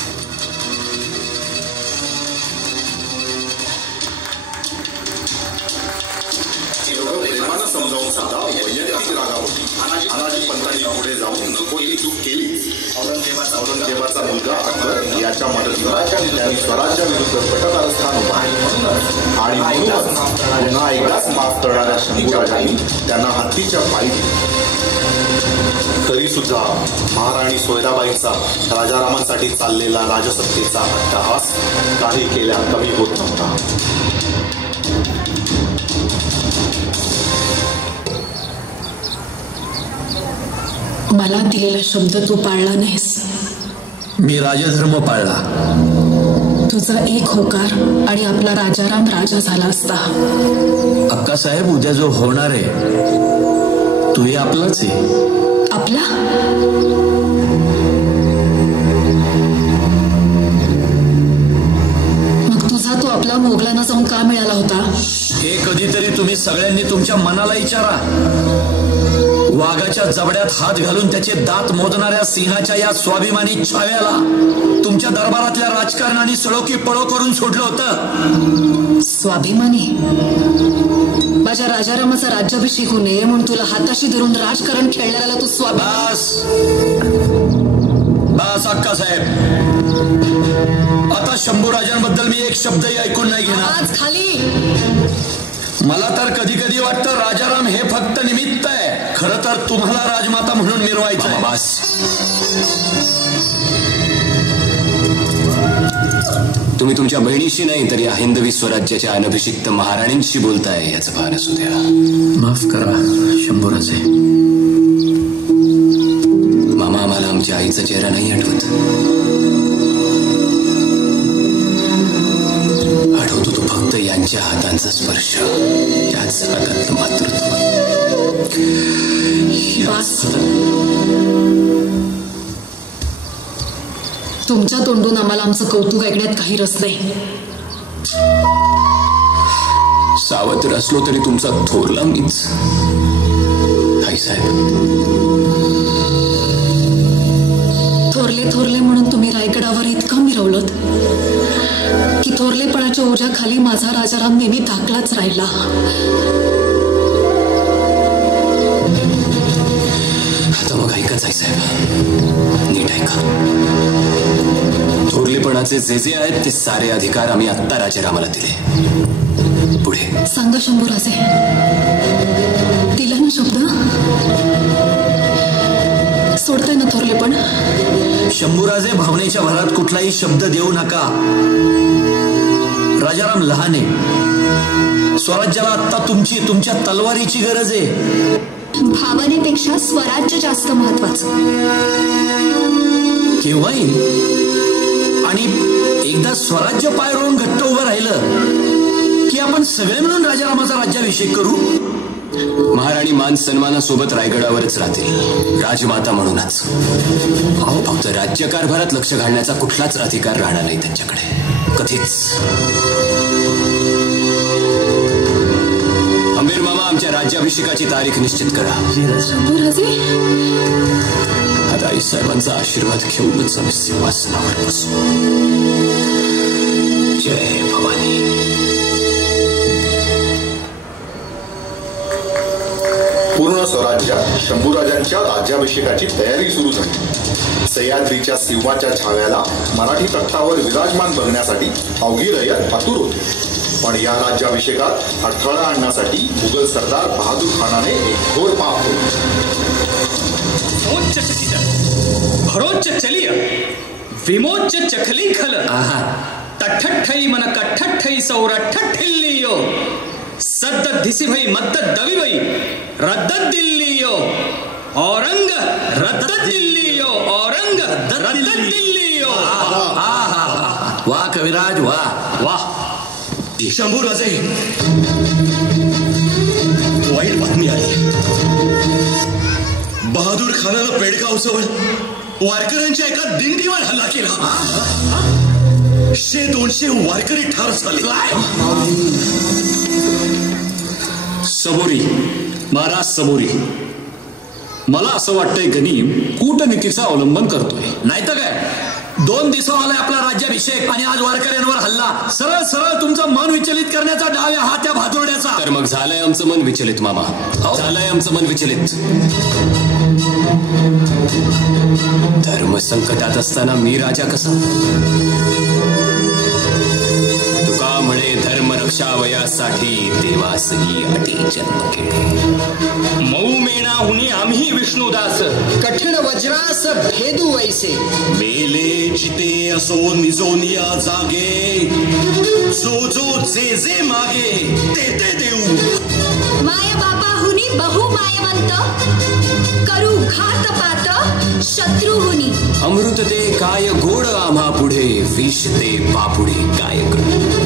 प्रेमानं समजावून सांगा. वैयक्तिक रागावरती अनाजी पंतांनी पुढे जाऊन नको ही चूक केली. औरंगजेबाचा मुलगा अकबर याच्या मदतीने त्यांनी स्वराज्याविरुद्ध कटकारस्थान उभारले आणि म्हणूनच पुन्हा एकदाच माफ करणाऱ्या शंभूराजांनी त्यांना हत्तीच्या पायी तरी सुद्धा महाराणी सोयराबाईंचा राजारामांसाठी चाललेला राजसत्तेचा अट्टहास काही केल्या कमी होत नव्हता. मला दिलेला शब्द तू पाळला नाहीस. मी राजधर्म पाळला. तुझा एक होकार आणि आपला राजाराम राजा झाला असता. अक्कासाहेब, उद्या जो होणार आहे तोही आपलाच आहे. आपला? मग तुझा तो आपला मोगलांना जाऊन का मिळाला होता? हे कधीतरी तुम्ही सगळ्यांनी तुमच्या मनाला विचारा. वाघाच्या जबड्यात हात घालून त्याचे दात मोजणाऱ्या सिंहाच्या या स्वाभिमानी छाव्याला तुमच्या दरबारातल्या राजकारणाने सळो की पळो करून सोडलं होतं. स्वाभिमानी? माझ्या राजारामाचा राज्याभिषेक होऊ नये म्हणून तुला हाताशी धरून राजकारण खेळणाऱ्याला तू बस अक्कासाहेब, आता शंभूराजांबद्दल मी एक शब्दही ऐकून नाही घेणार. आज खाली. मला तर कधी कधी वाटतं राजाराम हे फक्त निमित्त आहे. खरं तर तुम्हाला राजमाता म्हणून मिरवायचं. बस. तुम्ही तुमच्या बहिणीशी नाही तर या हिंदवी स्वराज्याच्या अनभिषिक्त महाराणींशी बोलताय याचं भान असू द्या. माफ करा शंभूराजे. मामा, आम्हाला आमच्या आईचा चेहरा नाही आठवत. आठवतो तो फक्त यांच्या हातांचा स्पर्श, त्याच हातातलं मातृत्व. तुमच्या तोंडून आम्हाला आमचं कौतुक ऐकण्यात काही रस नाही. सावत्र असलो तरी तुमचा थोरला मीच. आईसाहेब, थोरले म्हणून तुम्ही रायगडावर इतकं मिरवलत की थोरलेपणाच्या ओझ्याखाली माझा राजाराम नेहमी धाकलाच राहिला. आता मग ऐकाच आईसाहेब, नीट ऐका. थोरलेपणाचे जे जे आहेत ते सारे अधिकार आम्ही आत्ता राजारामाला दिले. पुढे सांगा शंभूराजे, दिला ना शब्द? सोडताय ना थोरलेपण? शंभूराजे, भावनेच्या भरात कुठलाही शब्द देऊ नका. राजाराम लहान आहे. स्वराज्याला आता तुमच्या तलवारीची गरज आहे. भावनेपेक्षा स्वराज्य जास्त महत्वाचं. केव्हाही. आणि एकदा स्वराज्य पाय रोवून घट्ट उभं राहिलं की आपण सगळे मिळून राजारामाचा राज्याभिषेक करू. महाराणी मान सन्मानासोबत रायगडावरच राहतील, राजमाता म्हणूनच. फक्त राज्यकारभारात लक्ष घालण्याचा कुठलाच अधिकार राहणार नाही त्यांच्याकडे, कधीच. आंबेर मामा, आमच्या राज्याभिषेकाची तारीख निश्चित करा. आता आईसाहेबांचा आशीर्वाद घेऊनच आम्ही सिंहासनावर बसू. जय भवानी. पूर्ण स्वराज्यात शंभूराजांच्या राज्याभिषेकाची तयारी सुरू झाली. सह्याद्रीच्या सिंहाच्या छाव्याला मराठी तख्तावर विराजमान बघण्यासाठी अवघी रयत आतुर होते. पण या राज्याभिषेकात अडथळा आणण्यासाठी मुघल सरदार बहादूर खानाने एक घोर पाप केले. भरोच चलिय विमोच चखली खल तठठई मन कठठई सौरठठिल्लियो सद्द धिसी भई मद्द दवी भई रद्द दिल्लियो औरंग रद्द दिल्लियो औरंग रद्द दिल्लियो. वाह कविराज वाह वाह. शंभूराजे, वाईट बातमी आली. बहादूर खानानं पेडगाव जवळ वारकऱ्यांच्या एका दिंडीवर हल्ला केला. 100-200 वारकरी ठार झाले. सबुरी महाराज, सबुरी. मला असं वाटतंय गनीम कूटनीतीचं अवलंबन करतोय. नाही तर काय, 2 दिवसाला आपला राज्याभिषेक आणि आज वारकऱ्यांवर हल्ला. सरळ सरळ तुमचं मन विचलित करण्याचा डाव हा त्या भातुरड्याचा. तर मग झालंय आमचं मन विचलित मामा, झालंय आमचं मन विचलित. धर्म संकटात असताना मी राजा कसा? तुका म्हणे धर्म रक्षावयासाठी देवासही अटी जन्म केले. मऊ मेणाहुनी आम्ही विष्णुदास कठीण वज्रास भेदू वैसे. मेले चिते असो निजोनिया जागे, जो जो जे जे मागे ते ते देऊ. माय बापाहुनी बहु मायवंत करू घात पात शत्रुहुनी. अमृत ते काय गोड आम्हा पुढे, विष ते पापुढे काय करू.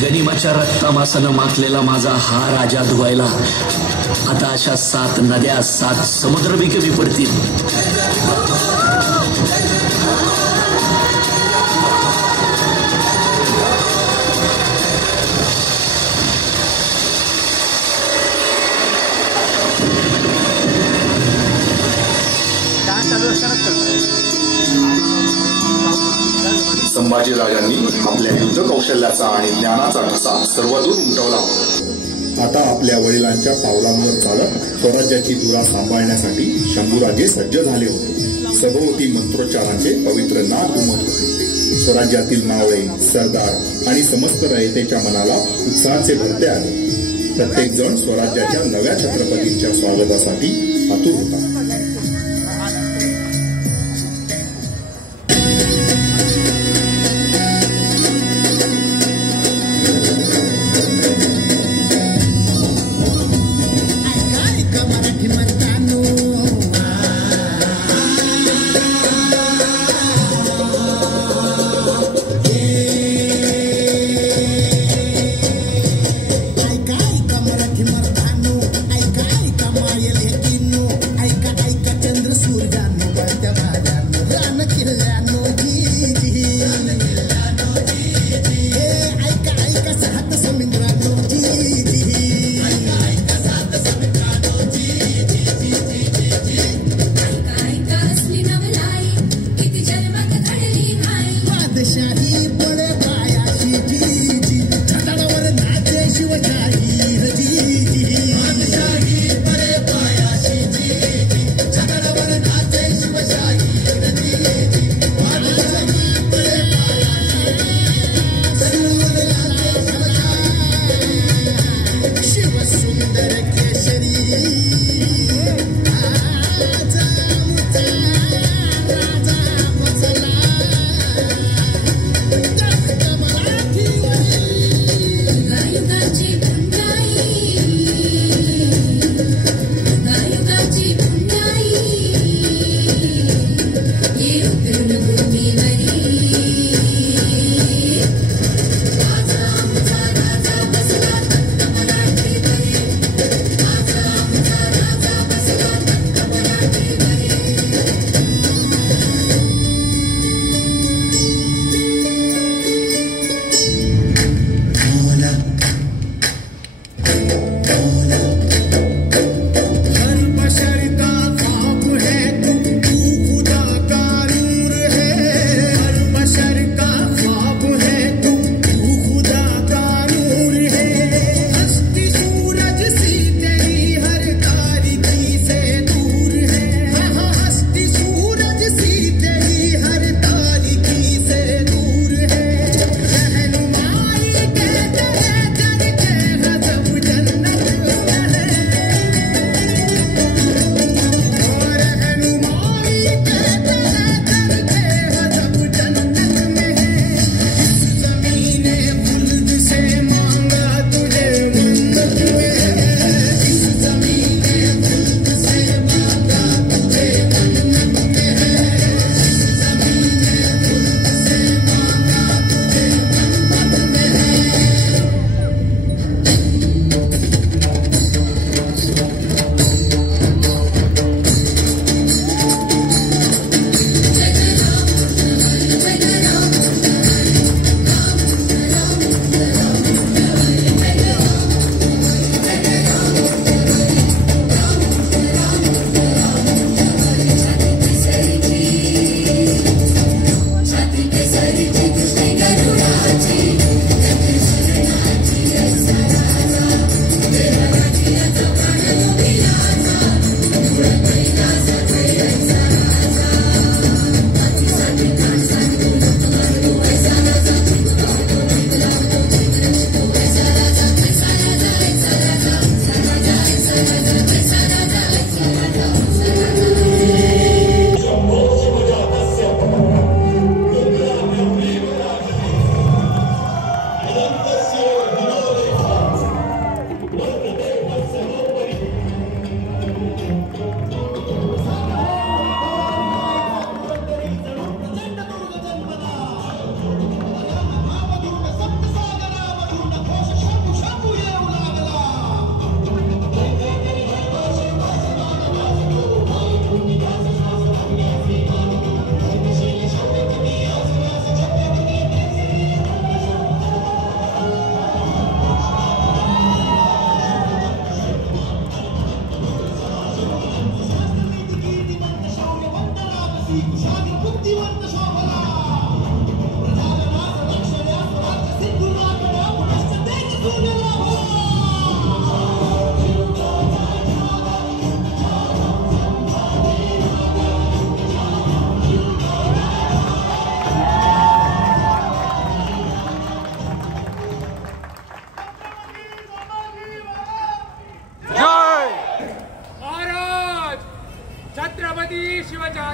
गनिमाच्या रक्तामासानं माखलेला माझा हा राजा धुवायला आता अशा 7 नद्या 7 समुद्र बी कमी पडतील. संभाजीराजांनी आपल्या युद्ध कौशल्याचा आणि ज्ञानाचा ठसा सर्वदूर उमटवला होता. आता आपल्या वडिलांच्या पावलांवर चालत स्वराज्याची धुरा सांभाळण्यासाठी शंभूराजे सज्ज झाले होते. सभोवती मंत्रोच्चारांचे पवित्र नाद घुमत होते. स्वराज्यातील नावळे, सरदार आणि समस्त रयतेच्या मनाला उत्साहाचे भरते आले. प्रत्येक जण स्वराज्याच्या नव्या छत्रपतींच्या स्वागतासाठी आतुर होता.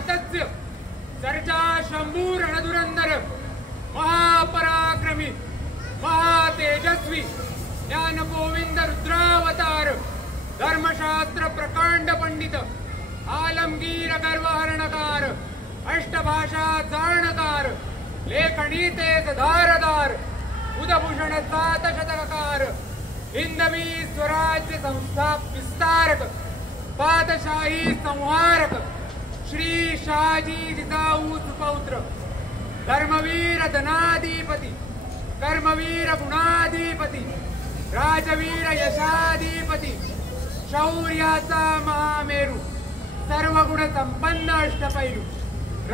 जातस्य सर्जा शंभू रणधुरंदर महापराक्रमी महातेजस्वी ज्ञान गोविंद रुद्रावतार धर्मशास्त्र प्रकांड पंडित आलमगीर गर्वहरणकार अष्टभाषा जाणकार लेखणी तेज धारदार उदभूषण 7 शतककार हिंदवी स्वराज्य संस्था विस्तारक पादशाही संहारक श्री शहाजी जिजाऊ सुपौत्र धर्मवीर धनाधिपती कर्मवीर गुणाधिपती राजवीर यशाधिपती शौर्याचा महामेरू सर्वगुण संपन्न अष्टपैलू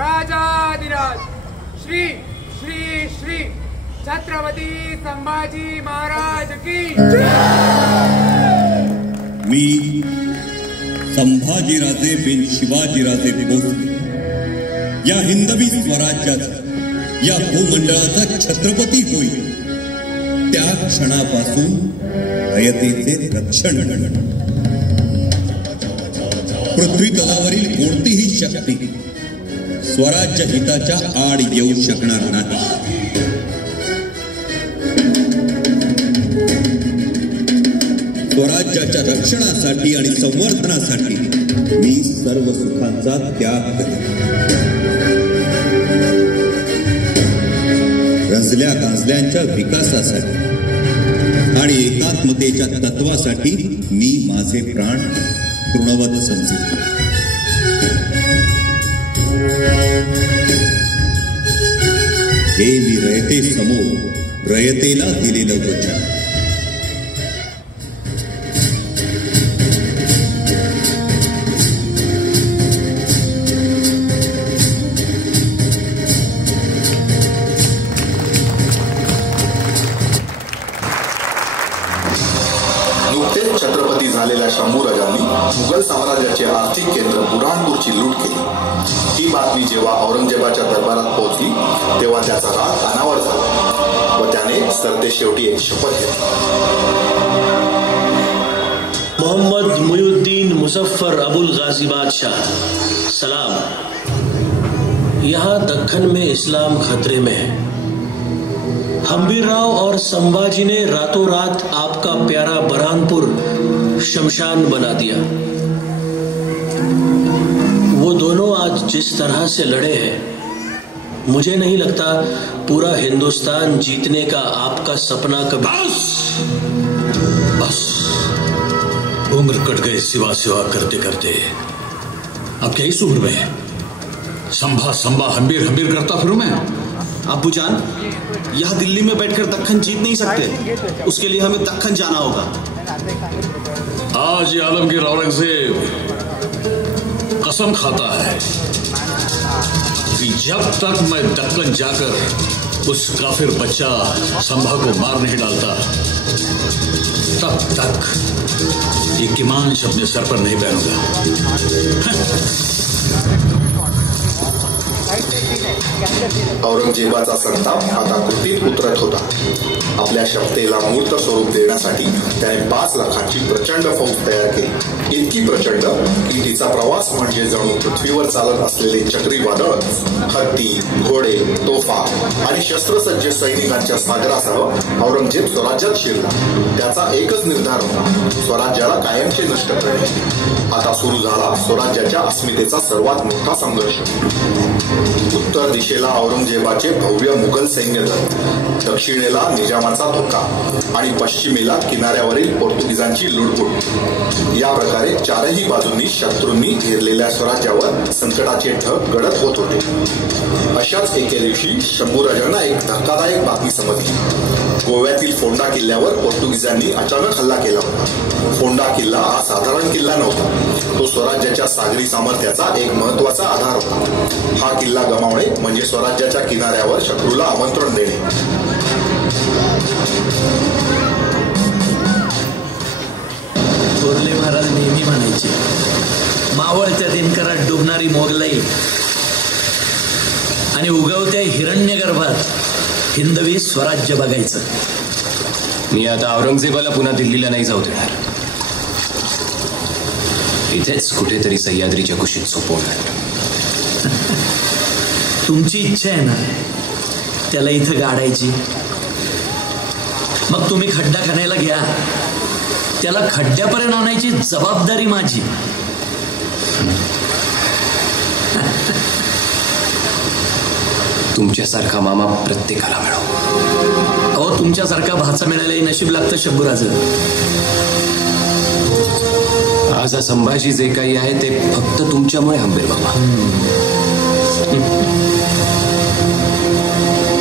राजाधिराज श्री श्री श्री छत्रपती संभाजी महाराज की मी संभाजीराजे बिन शिवाजीराजे भोसले या हिंदवी स्वराज्याचा या भूमंडळाचा छत्रपती होईल त्या क्षणापासून रयतेचे रक्षण पृथ्वी तलावरील कोणतीही शक्ती स्वराज्य हिताच्या आड येऊ शकणार नाही. स्वराज्याच्या रक्षणासाठी आणि संवर्धनासाठी मी सर्व सुखांचा त्याग करेन. रंजल्या गाजल्यांच्या विकासासाठी आणि एकात्मतेच्या तत्वासाठी मी माझे प्राण तृणवत समजेन. हे मी रयते समोर रयतेला दिलेलं वचन. नुकतेच छत्रपती झालेल्या शंभूराजांनी मुघल साम्राज्याचे आर्थिक केंद्र बुऱ्हाणपूरची लूट केली. ही बातमी जेव्हा औरंगजेबाच्या दरबारात पोहोचली तेव्हा त्याचा राग अनावर झाला व त्याने सरतेशेवटी एक शपथ घेतली. मोहम्मद मुइनुद्दीन मुजफ्फर अबुल गाजी बादशाह सलाम. यहाँ दक्कन में इस्लाम खतरे में है. हम्बीरराव और संभाजी ने रातों रात आपका प्यारा बरहानपुर शमशान बना दिया. वो दोनों आज जिस तरह से लड़े हैं मुझे नहीं लगता पूरा हिंदुस्तान जीतने का आपका सपना कभी. बस उम्र कट गए सिवा सिवा करते करते. अब क्या इस उम्र में संभा संभा हम्बीर हम्बीर करता फिरूं मैं. अब्बू जान, यहाँ दिल्ली में बैठकर दक्कन जीत नहीं सकते. उसके लिए हमें दक्कन जाना होगा. आज ये आलमगीर औरंगजेब कसम खाता है कि जब तक मैं दक्कन जाकर उस काफिर बच्चा संभा को मार नहीं डालता तब तक ये किमांश अपने सर पर नहीं पहनूंगा. औरंगजेबाचा संताप आता कृतीत उतरत होता. आपल्या शक्तीला मूर्त स्वरूप देण्यासाठी त्याने 5 लाखांची प्रचंड फौज तयार केली. इतकी प्रचंड की तिचा प्रवास म्हणजे जणू पृथ्वीवर चालत असलेले चक्रीवादळ. हत्ती, घोडे, तोफा आणि शस्त्रसज्ज सैनिकांच्या सागरासह औरंगजेब स्वराज्यात शिरला. त्याचा एकच निर्धार होता, स्वराज्याला कायमचे नष्ट करणे. आता सुरू झाला स्वराज्याच्या अस्मितेचा सर्वात मोठा संघर्ष. उत्तर दिशेला औरंगजेबाचे भव्य मुघल सैन्य दल, दक्षिणेला निजामाचा धोका आणि पश्चिमेला किनाऱ्यावरील पोर्तुगीजांची लुडबुड. या प्रकारे चारही बाजूंनी शत्रूंनी घेरलेल्या स्वराज्यावर संकटाचे ढग गडद होत होते. अशाच एके दिवशी शंभूराजांना एक धक्कादायक बातमी समजली. गोव्यातील फोंडा किल्ल्यावर पोर्तुगीजांनी अचानक हल्ला केला होता. फोंडा किल्ला हा साधारण किल्ला नव्हता. तो स्वराज्याच्या सागरी सामर्थ्याचा एक महत्वाचा आधार होता. हा किल्ला गमावणे म्हणजे स्वराज्याच्या किनाऱ्यावर शत्रूला आमंत्रण देणे. थोरले महाराज नेहमी म्हणायचे, मावळत्या दिनकरात डुबणारी मोगलाई आणि उगवत्या हिरण्यगर्भात हिंदवी स्वराज्य बघायचं. मी आता औरंगजेबाला पुन्हा दिल्लीला नाही जाऊ देणार. इथेच कुठेतरी सह्याद्रीच्या कुशीत सोपवणार. तुमची इच्छा आहे ना त्याला इथं गाडायची, मग तुम्ही खड्डा खणायला घ्या, त्याला खड्ड्यापर्यंत आणायची जबाबदारी माझी. तुमच्यासारखा मामा प्रत्येकाला मिळो. अहो तुमच्यासारखा भाचा मिळायलाही नशीब लागतं शंभूराज. आज संभाजी जे काही आहे ते फक्त तुमच्यामुळे हंबीर बाबा.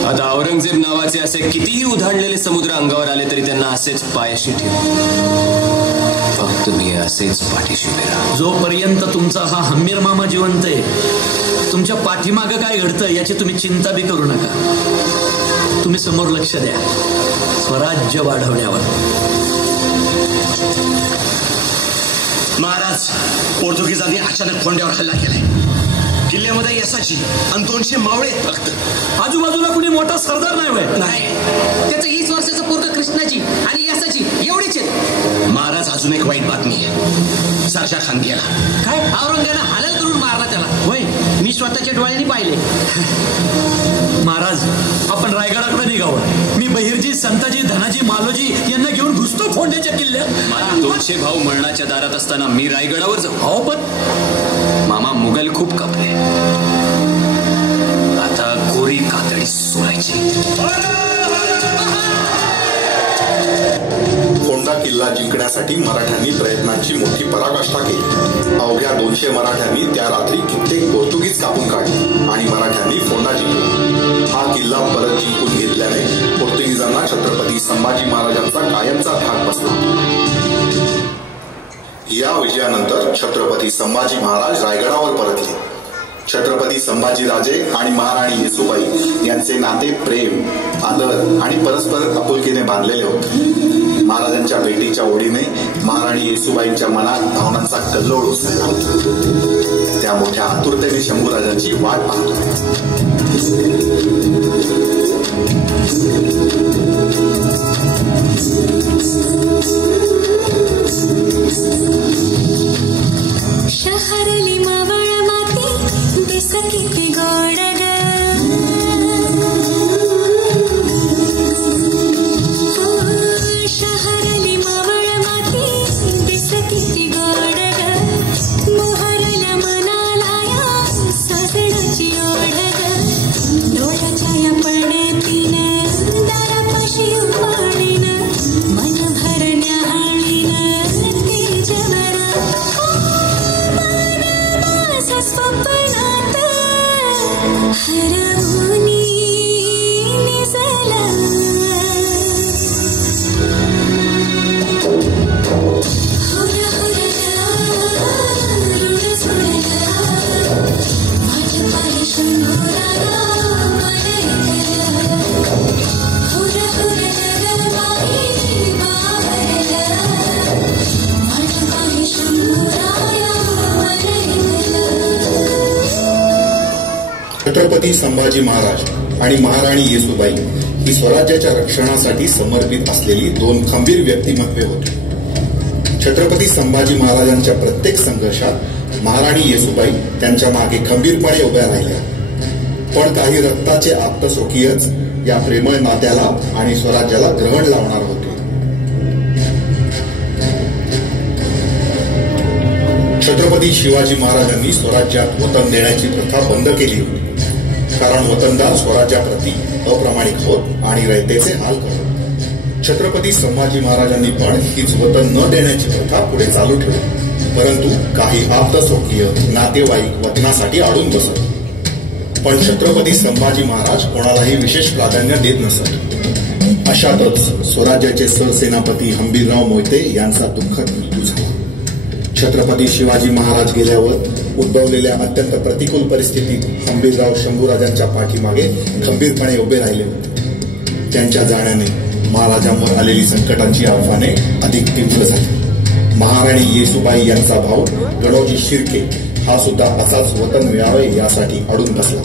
आता औरंगजेब नावाचे असे कितीही उधाणलेले समुद्र अंगावर आले तरी त्यांना असेच पायाशी ठेव. फक्त मी असेच पाठीशी उभे राहा. जोपर्यंत तुमचा हा हंबीर मामा जिवंत आहे, तुमच्या पाठीमागं काय घडतं याची तुम्ही चिंता बी करू नका. तुम्ही समोर लक्ष द्या स्वराज्य वाढवण्यावर. महाराज, पोर्तुगीजांनी अचानक फोंड्यावर हल्ला केलाय. किल्ल्यामध्ये यसाची आणि 200 मावळे फक्त. आजूबाजूला कुणी मोठा सरदार नाही होय? नाही. त्याचं 20 वर्षाचं पोरग कृष्णाची आणि यसाची एवढीच आहेत. महाराज, अजून एक वाईट बातमी आहे. सरजा खान गेला. काय? औरंगजेबानं हालल करून मारला त्याला? होय, मी स्वतःच्या डोळ्यांनी पाहिले. महाराज, आपण रायगडाकडे निघावं. मी बहिर्जी, संताजी, धनाजी, मालोजी यांना घेऊन घुसतो फोंड्याच्या किल्ल्यात. मला 200 भाऊ मरणाच्या दारात असताना मी रायगडावर जाऊ? हो, पण मामा मुघल खूप कापले. आता कोरी कातडी सोडायची. फोंडा किल्ला जिंकण्यासाठी मराठ्यांनी प्रयत्नांची मोठी पराकाष्ठा केली. अवघ्या 200 मराठ्यांनी त्या रात्री कित्येक पोर्तुगीज कापून काढले आणि मराठ्यांनी फोंडा जिंकला. हा किल्ला परत जिंकून घेतल्याने पोर्तुगीजांना छत्रपती संभाजी महाराजांचा कायमचा धाक बसला. या विजयानंतर छत्रपती संभाजी महाराज रायगडावर परतले. छत्रपती संभाजीराजे आणि महाराणी येसूबाई यांचे नाते प्रेम, आदर आणि परस्पर आपुलकीने बांधलेले होते. महाराजांच्या भेटीच्या ओढीने महाराणी येसूबाईंच्या मनात भावनांचा कल्लोळ उसळला. त्या मोठ्या आतुरतेने शंभूराजांची वाट पाहत शहरली मावळ माती दिस किती गोड ग. शहरली मावळ माती दिस किती गोड ग. मोहरल्या मनाला या सासणाची ओढ ग. डोळ्याच्या या पडतीन दारापाशी उभारीन मन भरण्या आणीन तेजवर. स्वप्नात हरवूनी निजला. हुरा हुरला रुड सुरला माझ्या पायी शंभूराला मरला. हुरा हुरला पायी बावरला माझ्या पायी शंभूराला मरला. छत्रपती संभाजी महाराज आणि महाराणी येसूबाई ही स्वराज्याच्या रक्षणासाठी समर्पित असलेली 2 खंबीर व्यक्तिमत्वे होती. छत्रपती संभाजी महाराजांच्या प्रत्येक संघर्षात महाराणी येसूबाई त्यांच्या मागे खंबीरपणे उभ्या राहिल्या. पण काही रक्ताचे आप्तस्वकीयच या प्रेमळ नात्याला आणि स्वराज्याला ग्रहण लावणार होते. छत्रपती शिवाजी महाराजांनी स्वराज्यात वतन देण्याची प्रथा बंद केली होती. कारण वतनदार स्वराज्याप्रती अप्रामाणिक होत आणि रयतेचे हाल करत. छत्रपती संभाजी महाराजांनी पण हीच वतन न देण्याची प्रथा पुढे चालू ठेवली. परंतु काही आप्तस्वकीय नातेवाईक वतनासाठी अडून बसत. पण छत्रपती संभाजी महाराज कोणालाही विशेष प्राधान्य देत नसत. अशातच स्वराज्याचे सरसेनापती हंबीरराव मोहिते यांचा दुःखद मृत्यू झाला. छत्रपती शिवाजी महाराज गेल्यावर उद्भवलेल्या अत्यंत प्रतिकूल परिस्थितीत हंबीरराव शंभूराजांच्या पाठीमागे खंबीरपणे उभे राहिले होते. त्यांच्या जाण्याने महाराजांवर आलेली संकटांची आव्हाने अधिक तीव्र झाली. महाराणी येसूबाई यांचा भाऊ गणोजी शिर्के हा सुद्धा असाच वतन मिळावे यासाठी अडून बसला.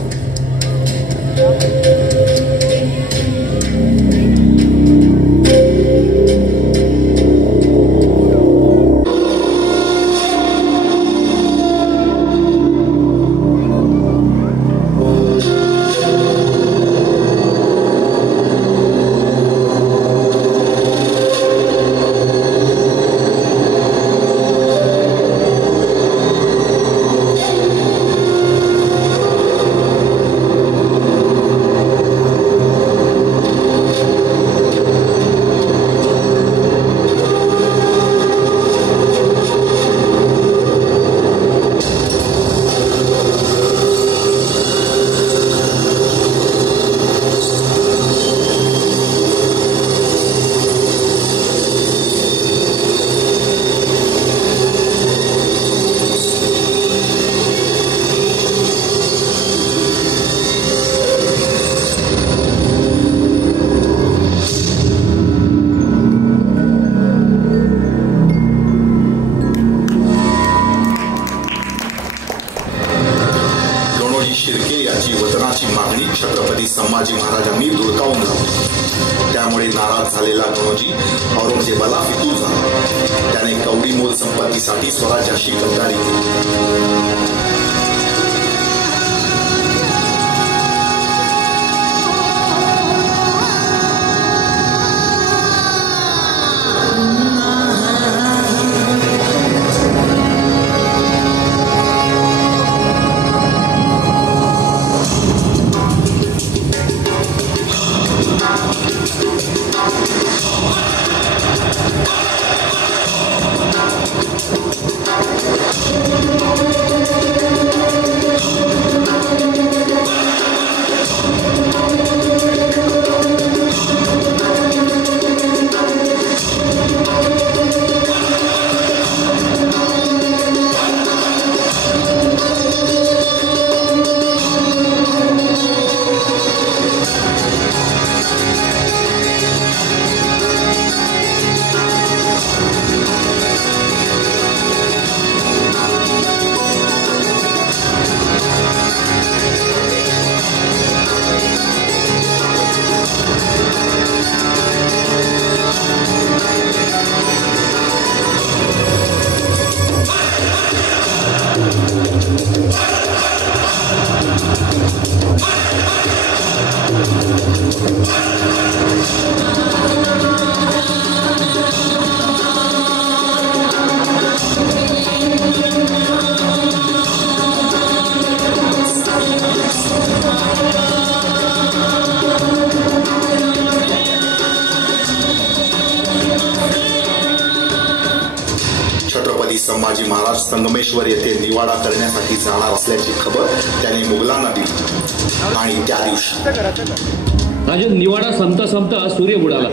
औरंगजेबाला फितूर झाला. त्याने कवडी मोल संपत्तीसाठी स्वराज्याशी गद्दारी केली. संभाजी महाराज संगमेश्वर येथे निवाडा करण्यासाठी जाणार असल्याची खबर त्याने मुघलांना दिली आणि त्या दिवशी राजन निवाडा संपता संपता सूर्य बुडाला.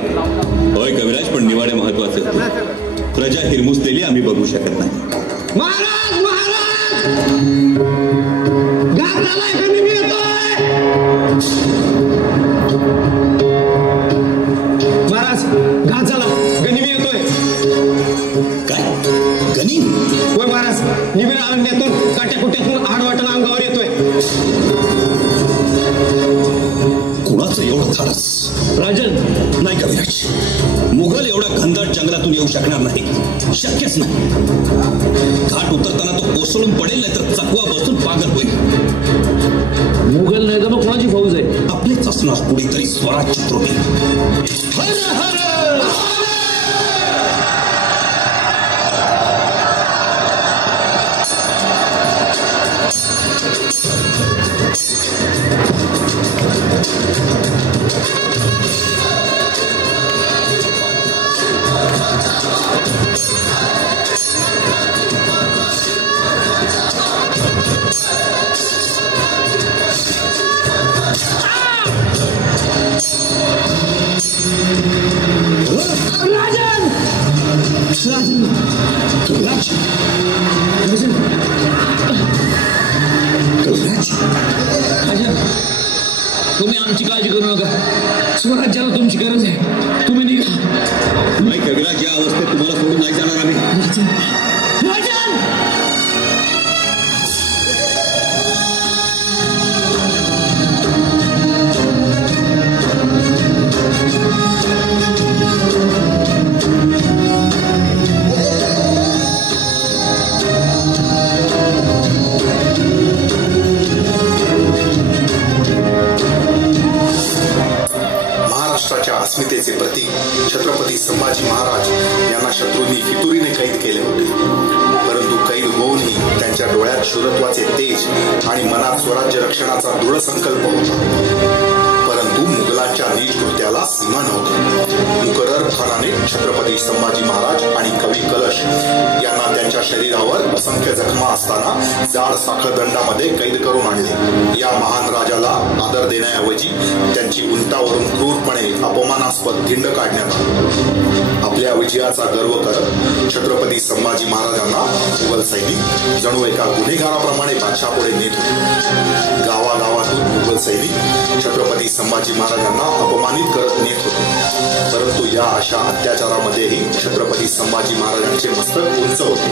होय कविराज, पण निवाडे महत्वाचे. प्रजा हिरमुसलेली आम्ही बघू शकत नाही. महाराज महाराज घाबरायला गनिमी येतोय. महाराज घात झाला, गनिमी येतोय. काय गनिम? होय महाराज, निबिर अरण्यातून काट्याकुट्यातून आडवाटण अंगावर येतोय. कुणाचं एवढं धाडस? राजन नाही कविराज, मुघल एवढ्या घनदाट जंगलातून येऊ शकणार नाही. शक्यच नाही. घाट उतरताना तो कोसळून पडेल, नाही तर चकवा बसून पागल होईल. मुघल नाही तर मग कोणाची फौज आहे? आपलेच असणार कुणीतरी स्वराज छत्रपती. हर हर तुम्ही आमची काळजी करू नका. स्वराज्याला तुमची गरज आहे. तुम्ही निघा. नाही कविराज, या अवस्थेत तुम्हाला सोडून नाही जाणार आम्ही. अस्मितेचे प्रतीक छत्रपती संभाजी महाराज यांना शत्रूंनी फितुरीने कैद केले होते. परंतु कैद होऊनही त्यांच्या डोळ्यात शूरत्वाचे तेज आणि मनात स्वराज्य रक्षणाचा दृढ संकल्प होता. परंतु मुघलांच्या नीच कृत्याला सीमा नव्हती. मुकरर खानाने छत्रपती संभाजी महाराज आणि कवी कलश यांना त्यांच्या शरीरावर असंख्य जखमा असताना जाड साखळदंडामध्ये कैद करून आणले. या महान राजाला आदर देण्याऐवजी त्यांची उंटावरून क्रूरपणे अपमानास्पद धिंड काढण्यात आली. आपल्या विजयाचा गर्व करत छत्रपती संभाजी महाराजांना मुघल सैनिक जणू एका गुन्हेगाराप्रमाणे बादशापुढे नेत होते. गावागावातून मुघल सैनिक छत्रपती संभाजी महाराजांना अपमानित करत नेत होते. परंतु या अशा अत्याचारामध्येही छत्रपती संभाजी महाराजांचे मस्तक उंच होते.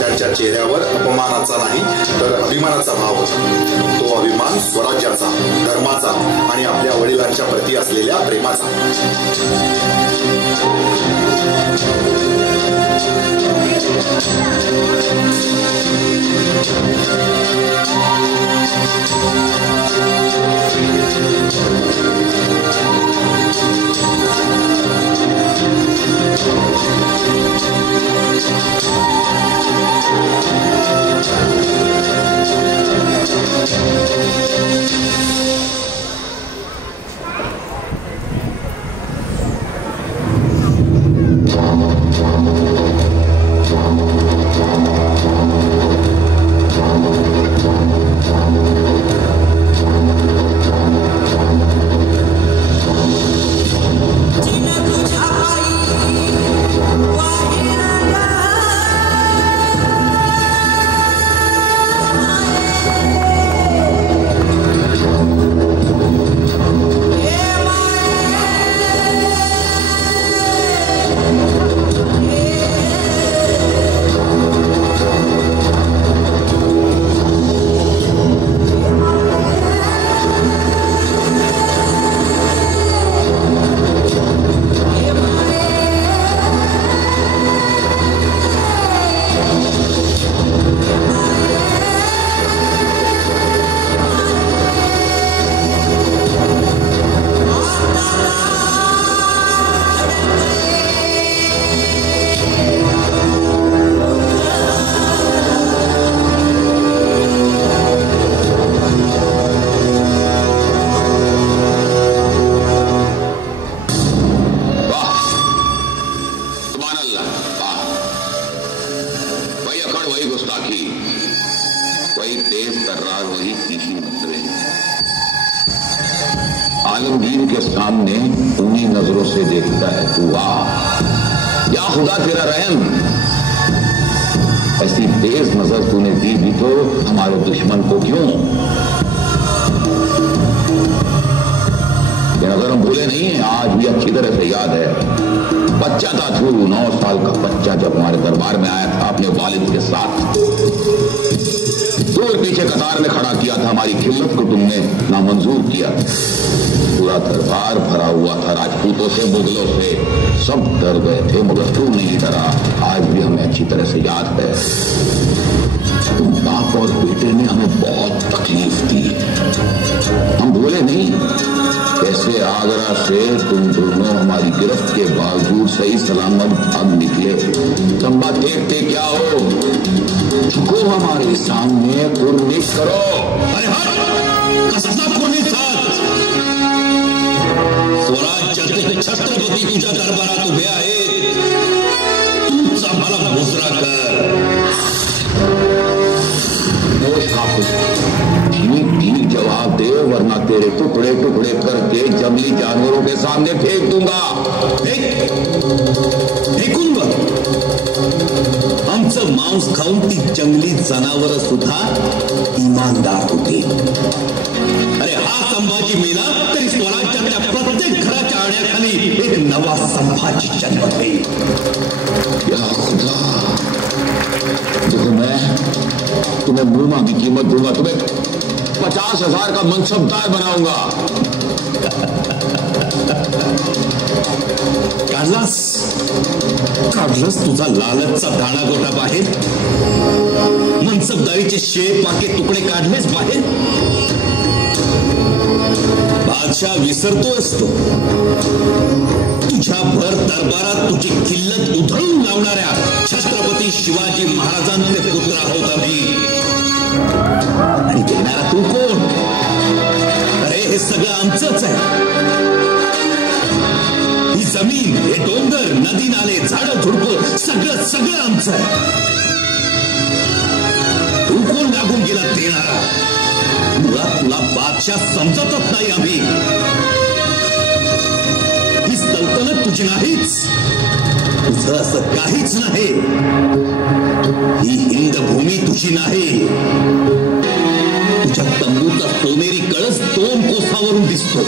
त्यांच्या चेहऱ्यावर अपमानाचा नाही तर अभिमानाचा भाव होता. तो अभिमान स्वराज्याचा, धर्माचा आणि आपल्या वडिलांच्या प्रती असलेल्या प्रेमाचा. आलमगीर के सामने उन्हीं नजरों से देखता है तू। वाह या खुदा तेरा रहम, ऐसी तेज नजर तूने दी भी तो हमारे दुश्मन को क्यों? ये नजर हम भूले नहीं है, आज भी अच्छी तरह से याद है। बच्चा था तू, 9 साल का बच्चा, जब हमारे दरबार में आया था अपने वालिद के साथ। दूर पीछे कतार में खड़ा किया था, हमारी खिल्लत को तुमने नामंजूर किया। पूरा दरबार भरा हुआ था राजपूतों से, मुगलों से, सब डर गए थे मगर तू नहीं डरा। आज भी हमें अच्छी तरह से याद है, तुम बाप और बेटे ने हमें बहुत तकलीफ दी, हम भूले नहीं। कैसे आगरा से तुम दोनों हमारी गिरफ्त के बावजूद सही सलामत भाग निकले। तंबा देखते क्या हो, झुको हमारे सामने, कुर्निश करो। अरे स्वराज्य छत्रपती तुझ्या दरबारात उभे आहेत, तुमचा मला मुजरा कर। ठीक जवाब दे, वरना तेरे टुकड़े टुकड़े करके जंगली जानवरों के सामने फेंक दूंगा। फेकूंगा? आमचं मांस खाऊन ती जंगली जनावर सुद्धा इमानदार होती। अरे हा संभाजी मेला तरी स्वराज्याच्या प्रत्येक घराच्या आण्याखाली एक नवा संभाजी जन्मते। या खुदा, देखो मैं तुम्हें मुर्मा की कीमत दूंगा, तुम्हें 50,000 का मनसबदार बनाऊंगा। काढलास तुझा लालचचा दाणा गोटा बाहेर, मनसबदारीचे शेप पाके तुकडे काढलेस बाहेर। बादशाह विसरतोयस तो, तुझ्या भर दरबारात तुझी किल्लत उधळून लावणाऱ्या छत्रपती शिवाजी महाराजांचे पुत्र आहोत आम्ही। आणि देणारा तू कोण? अरे हे सगळं आमचंच आहे। ही जमीन, हे डोंगर, नदी नाले, झाडं झुडपं सगळं सगळं आमचं आहे। तू कोण लागून गेला देणारा? मुळात तुला बादशाह समजतच नाही आम्ही। ही सल्तनत तुझी नाहीच, तुझं असं काहीच नाही। ही हिंद भूमी तुझी नाही। तुझ्या तंबूचा सोनेरी कळस 2 कोसावरून दिसतो,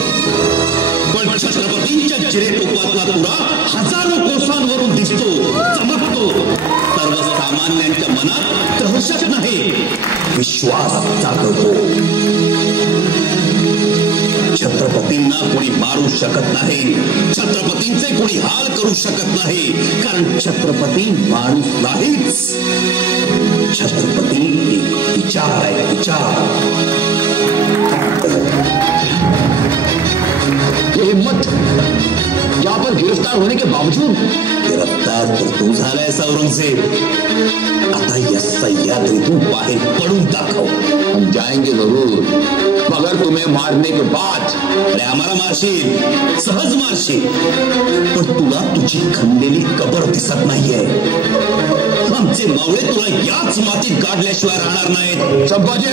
पण छत्रपतींच्या जिरेटोपातला तुरा हजारो कोसांवरून दिसतो, चमकतो। सर्वसामान्यांच्या मनात दहशत नाही, विश्वास जागवतो। छत्रपतींना कोणी मारू शकत नाही, छत्रपतींचे कोणी हाल करू शकत नाही, कारण छत्रपती माणूस नाहीच, छत्रपती एक विचार आहे, विचार. ये हिम्मत यहाँ पर गिरफ्तार होने के बावजूद. गिरफ्तार तर तू झालायस औरंगजेब, आता या सह्याद्रीतून बाहेर पडून दाखव. हम जाएंगे जरूर, मगर तुम्हें मारने के बाद. अरे आम्हाला मारशील, सहज मारशील, पण तुला तुझी खणलेली कबर दिसत नाहीये. आमचे मावळे तुला याच मातीत गाडल्याशिवाय राहणार नाहीत. संभाजी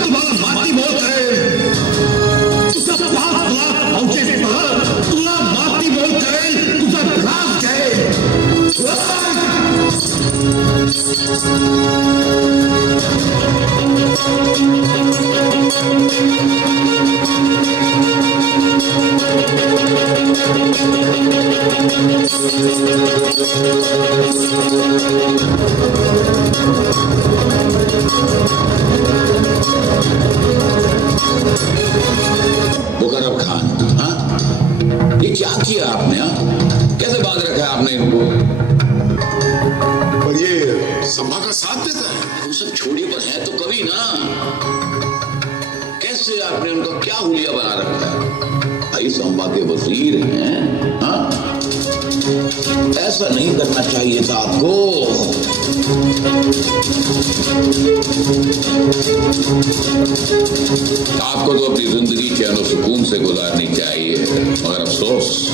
तुम्हाला माती मोल करेल, तुझा तुला माती मोल करेल, तुझा त्रास घ्याल. मुकर्रम खान, हाँ ये क्या किया आपने? कैसे बांध रखा है आपने इनको? पर ये संभा का साथ देता है. वो सब छोड़ी पर है तो कभी ना. कैसे आपने उनका क्या हुलिया बना रखा है? भाई संभा के वजीर हैं, हाँ? ऐसा नहीं करना चाहिए था आपको. आपको तो अपनी जिंदगी चैन सुकून से गुजारनी चाहिए, मगर अफसोस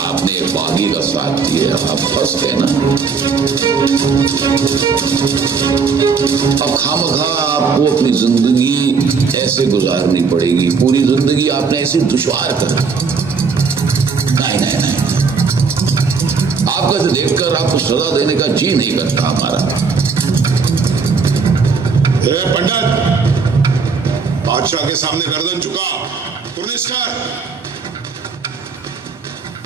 आपने एक बागी का साथ दिया, आप फंस गए ना. अब खामखा आपको अपनी जिंदगी ऐसे गुजारनी पड़ेगी, पूरी जिंदगी आपने ऐसी दुश्वार कर. नहीं नहीं नहीं, आपको ऐसे देखकर आपको सजा देने का जी नहीं करता हमारा. पंडित, बादशाह के सामने गर्दन झुका, कुर्निश कर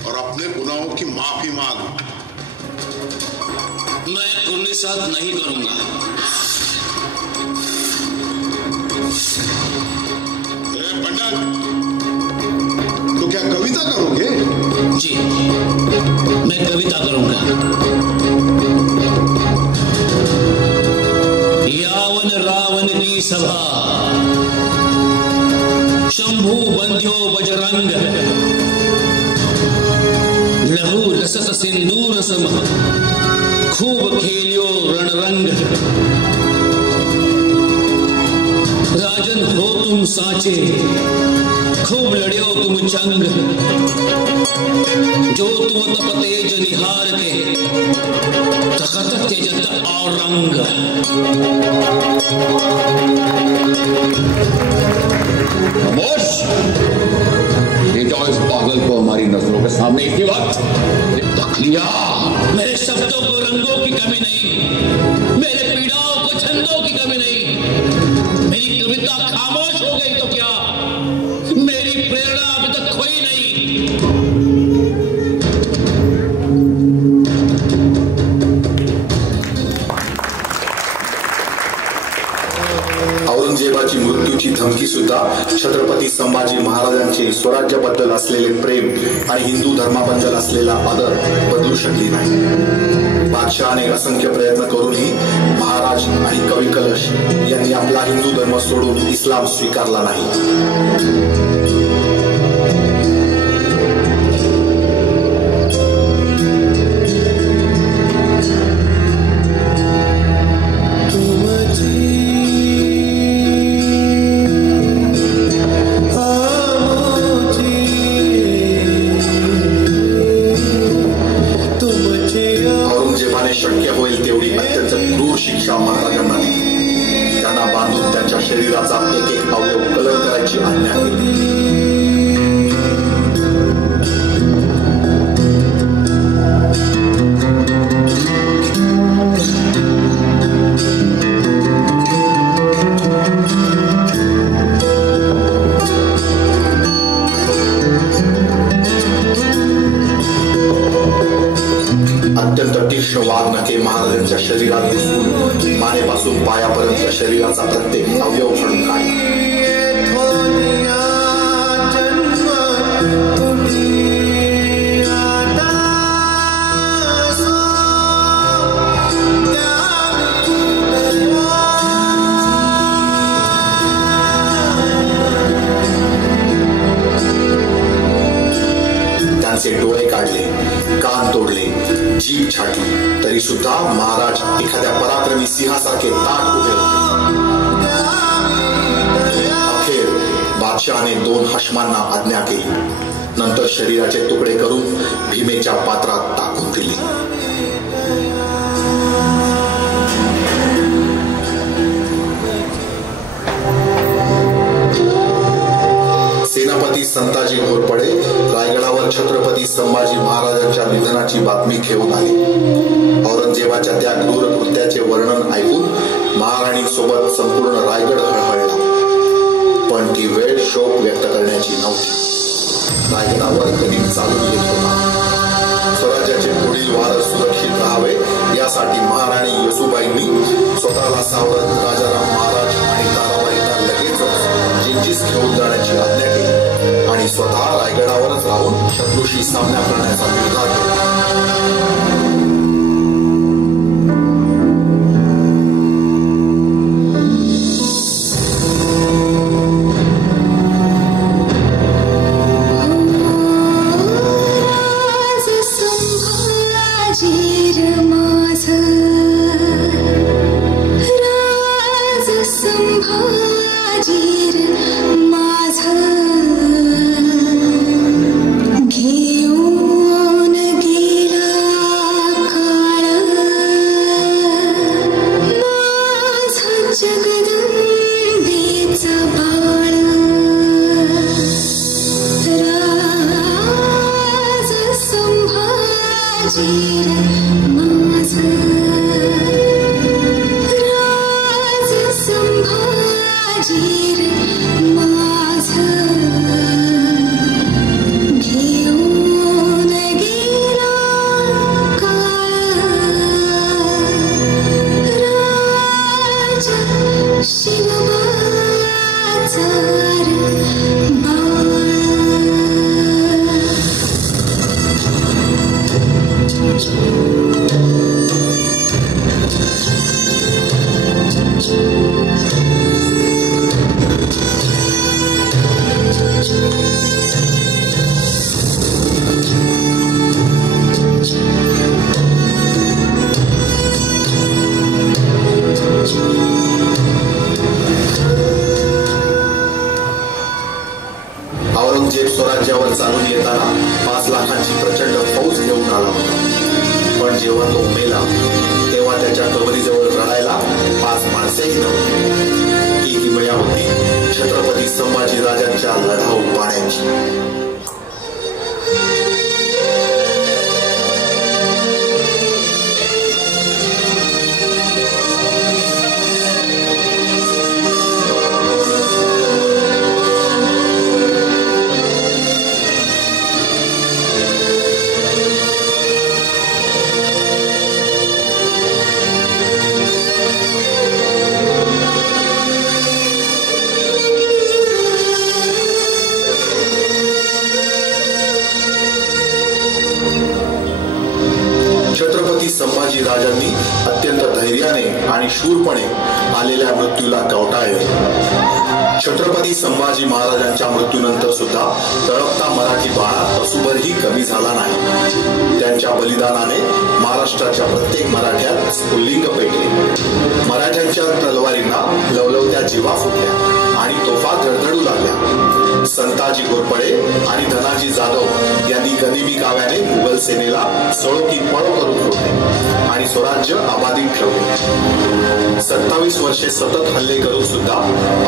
और अपने गुनाहों की माफी मांग. मैं कुर्निशात नहीं करूंगा. पंडित, तो क्या कविता करोगे? जी, मैं कविता करूंगा. यावन रावण की सभा, शंभु बंध्यो बजरंग, लहू रसत सिंदूर सम, खूब खेलियो रणरंग. राजन हो तुम साचे, खूब लड़ियो तुम चंग, जो तुम तप तेज निहार के, तखत तेजत और रंग. खामोश, ये जाओ इस पागल को हमारी नजरों के सामने इसी वक्त तक लिया. मेरे शब्दों को रंगों की कमी नहीं, मेरे पीड़ाओं को छंदों की कमी नहीं. मेरी कविता खामोश हो गई तो क्या, मेरी प्रेरणा अभी तक खोई नहीं. औरंगजेबाची मृत्यूची धमकी सुद्धा छत्रपती संभाजी महाराजांचे स्वराज्याबद्दल असलेले प्रेम आणि हिंदू धर्माबद्दल असलेला आदर बदलू शकली नाही. बादशहाने असंख्य प्रयत्न करूनही महाराज आणि कवी कलश यांनी आपला हिंदू धर्म सोडून इस्लाम स्वीकारला नाही. शक्य होईल तेवढी अत्यंत क्रूर शिक्षा महाराजांना दिली. त्यांना बांधून त्यांच्या शरीराचा एक एक अवयव कलर करायची आज्ञा केली. शरीराचा प्रत्येक अवयव फाडून काढला. त्यांचे डोळे काढले, कान तोडले, जीभ छाटली, तरी सुद्धा महाराज एखाद्या पराक्रमी सिंहासारखे ताट उभे होते. अखेर बादशहाने 2 हशमांना आज्ञा केली. नंतर शरीराचे तुकडे करून भीमेच्या पात्रात टाकून दिले. सेनापती संताजी घोरपडे रायगडावर छत्रपती संभाजी महाराजांच्या निधनाची बातमी घेऊन आले. औरंगजेबाच्या त्या क्रूर कृत्याचे वर्णन ऐकून महाराणींसोबत संपूर्ण रायगड हळहळला. पण ती वेळ शोक व्यक्त करण्याची नव्हती. रायगडावर कधी चालून येत होता. स्वराज्याचे पुढील वार सुरक्षित राहावे यासाठी महाराणी येसूबाईंनी स्वतःला सावरत राजाराम महाराज आणि ताराबाईंना लगेचच जिंजीस घेऊन जाण्याची आज्ञा केली आणि स्वतः रायगडावरच राहून शत्रूशी सामना करण्याचा निर्धार केला. औरंगजेब स्वराज्यावर चालून येताना 5 लाखांची प्रचंड फौज घेऊन आला होता. पण जेव्हा तो मेला तेव्हा त्याच्या कबरीजवळ रडायला 5 माणसेही नव्हती. ही किमया होती छत्रपती संभाजी राजांच्या लढाऊ पाण्याची. छत्रपती संभाजी राजांनी अत्यंत धैर्याने आणि शूरपणे आलेल्या मृत्यूला कवटाळले. छत्रपती संभाजी महाराजांच्या मृत्यूनंतर सुद्धा तळपता मराठी बाणा असूभरही कमी झाला नाही. त्यांच्या बलिदानाने महाराष्ट्राच्या प्रत्येक मराठ्यात स्फुल्लिंग पेटले. मराठ्यांच्या तलवारींना लवलवत्या जीवा फुटल्या आणि तोफा धडधडू लागल्या. संताजी घोरपडे आणि धनाजी जाधव यांनी गनिमी काव्याने मुघल सेनेला सळोकी पळो करून सोडले आणि स्वराज्य अबाधित ठेवले. 27 वर्षे सतत हल्ले करून सुद्धा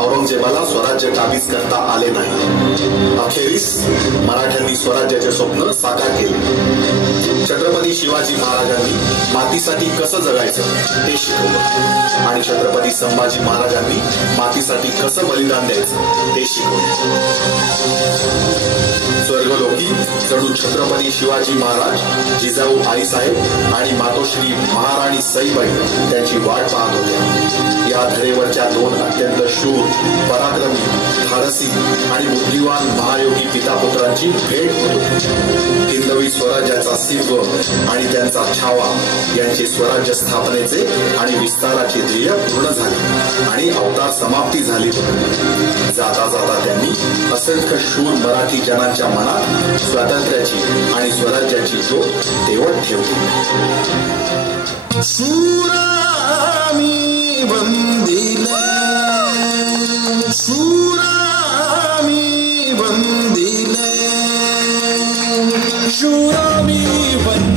औरंगजेबाला स्वराज्य काबीज करता आले नाही. अखेरीस मराठ्यांनी स्वराज्याचे स्वप्न साकार केले. छत्रपती शिवाजी महाराजांनी मातीसाठी कसं जगायचं ते शिकवलं आणि छत्रपती संभाजी महाराजांनी मातीसाठी कसं बलिदान द्यायचं ते शिकवलं. स्वर्गलोकी जणू छत्रपती शिवाजी महाराज, जिजाऊ आईसाहेब आणि मातोश्री महाराणी सईबाई त्यांची वाट पाहत होत्या. या धरेवरच्या दोन अत्यंत शूर, पराक्रमी, धाडसी आणि बुद्धिवान महायोगी पितापुत्रांची भेट होती. हिंदवी स्वराज्याचा सिंह आणि त्यांचा छावा यांचे स्वराज्य स्थापनेचे आणि विस्ताराचे ध्येय पूर्ण झाले आणि अवतार समाप्ती झाली होती. जाता जाता त्यांनी असंख्य शूर मराठी जनांच्या मनात स्वातंत्र्याची आणि स्वराज्याची ज्योत तेवत ठेवली. शूरामी वंदिले, शूरामी वंदिले, शूरामी वंदिले,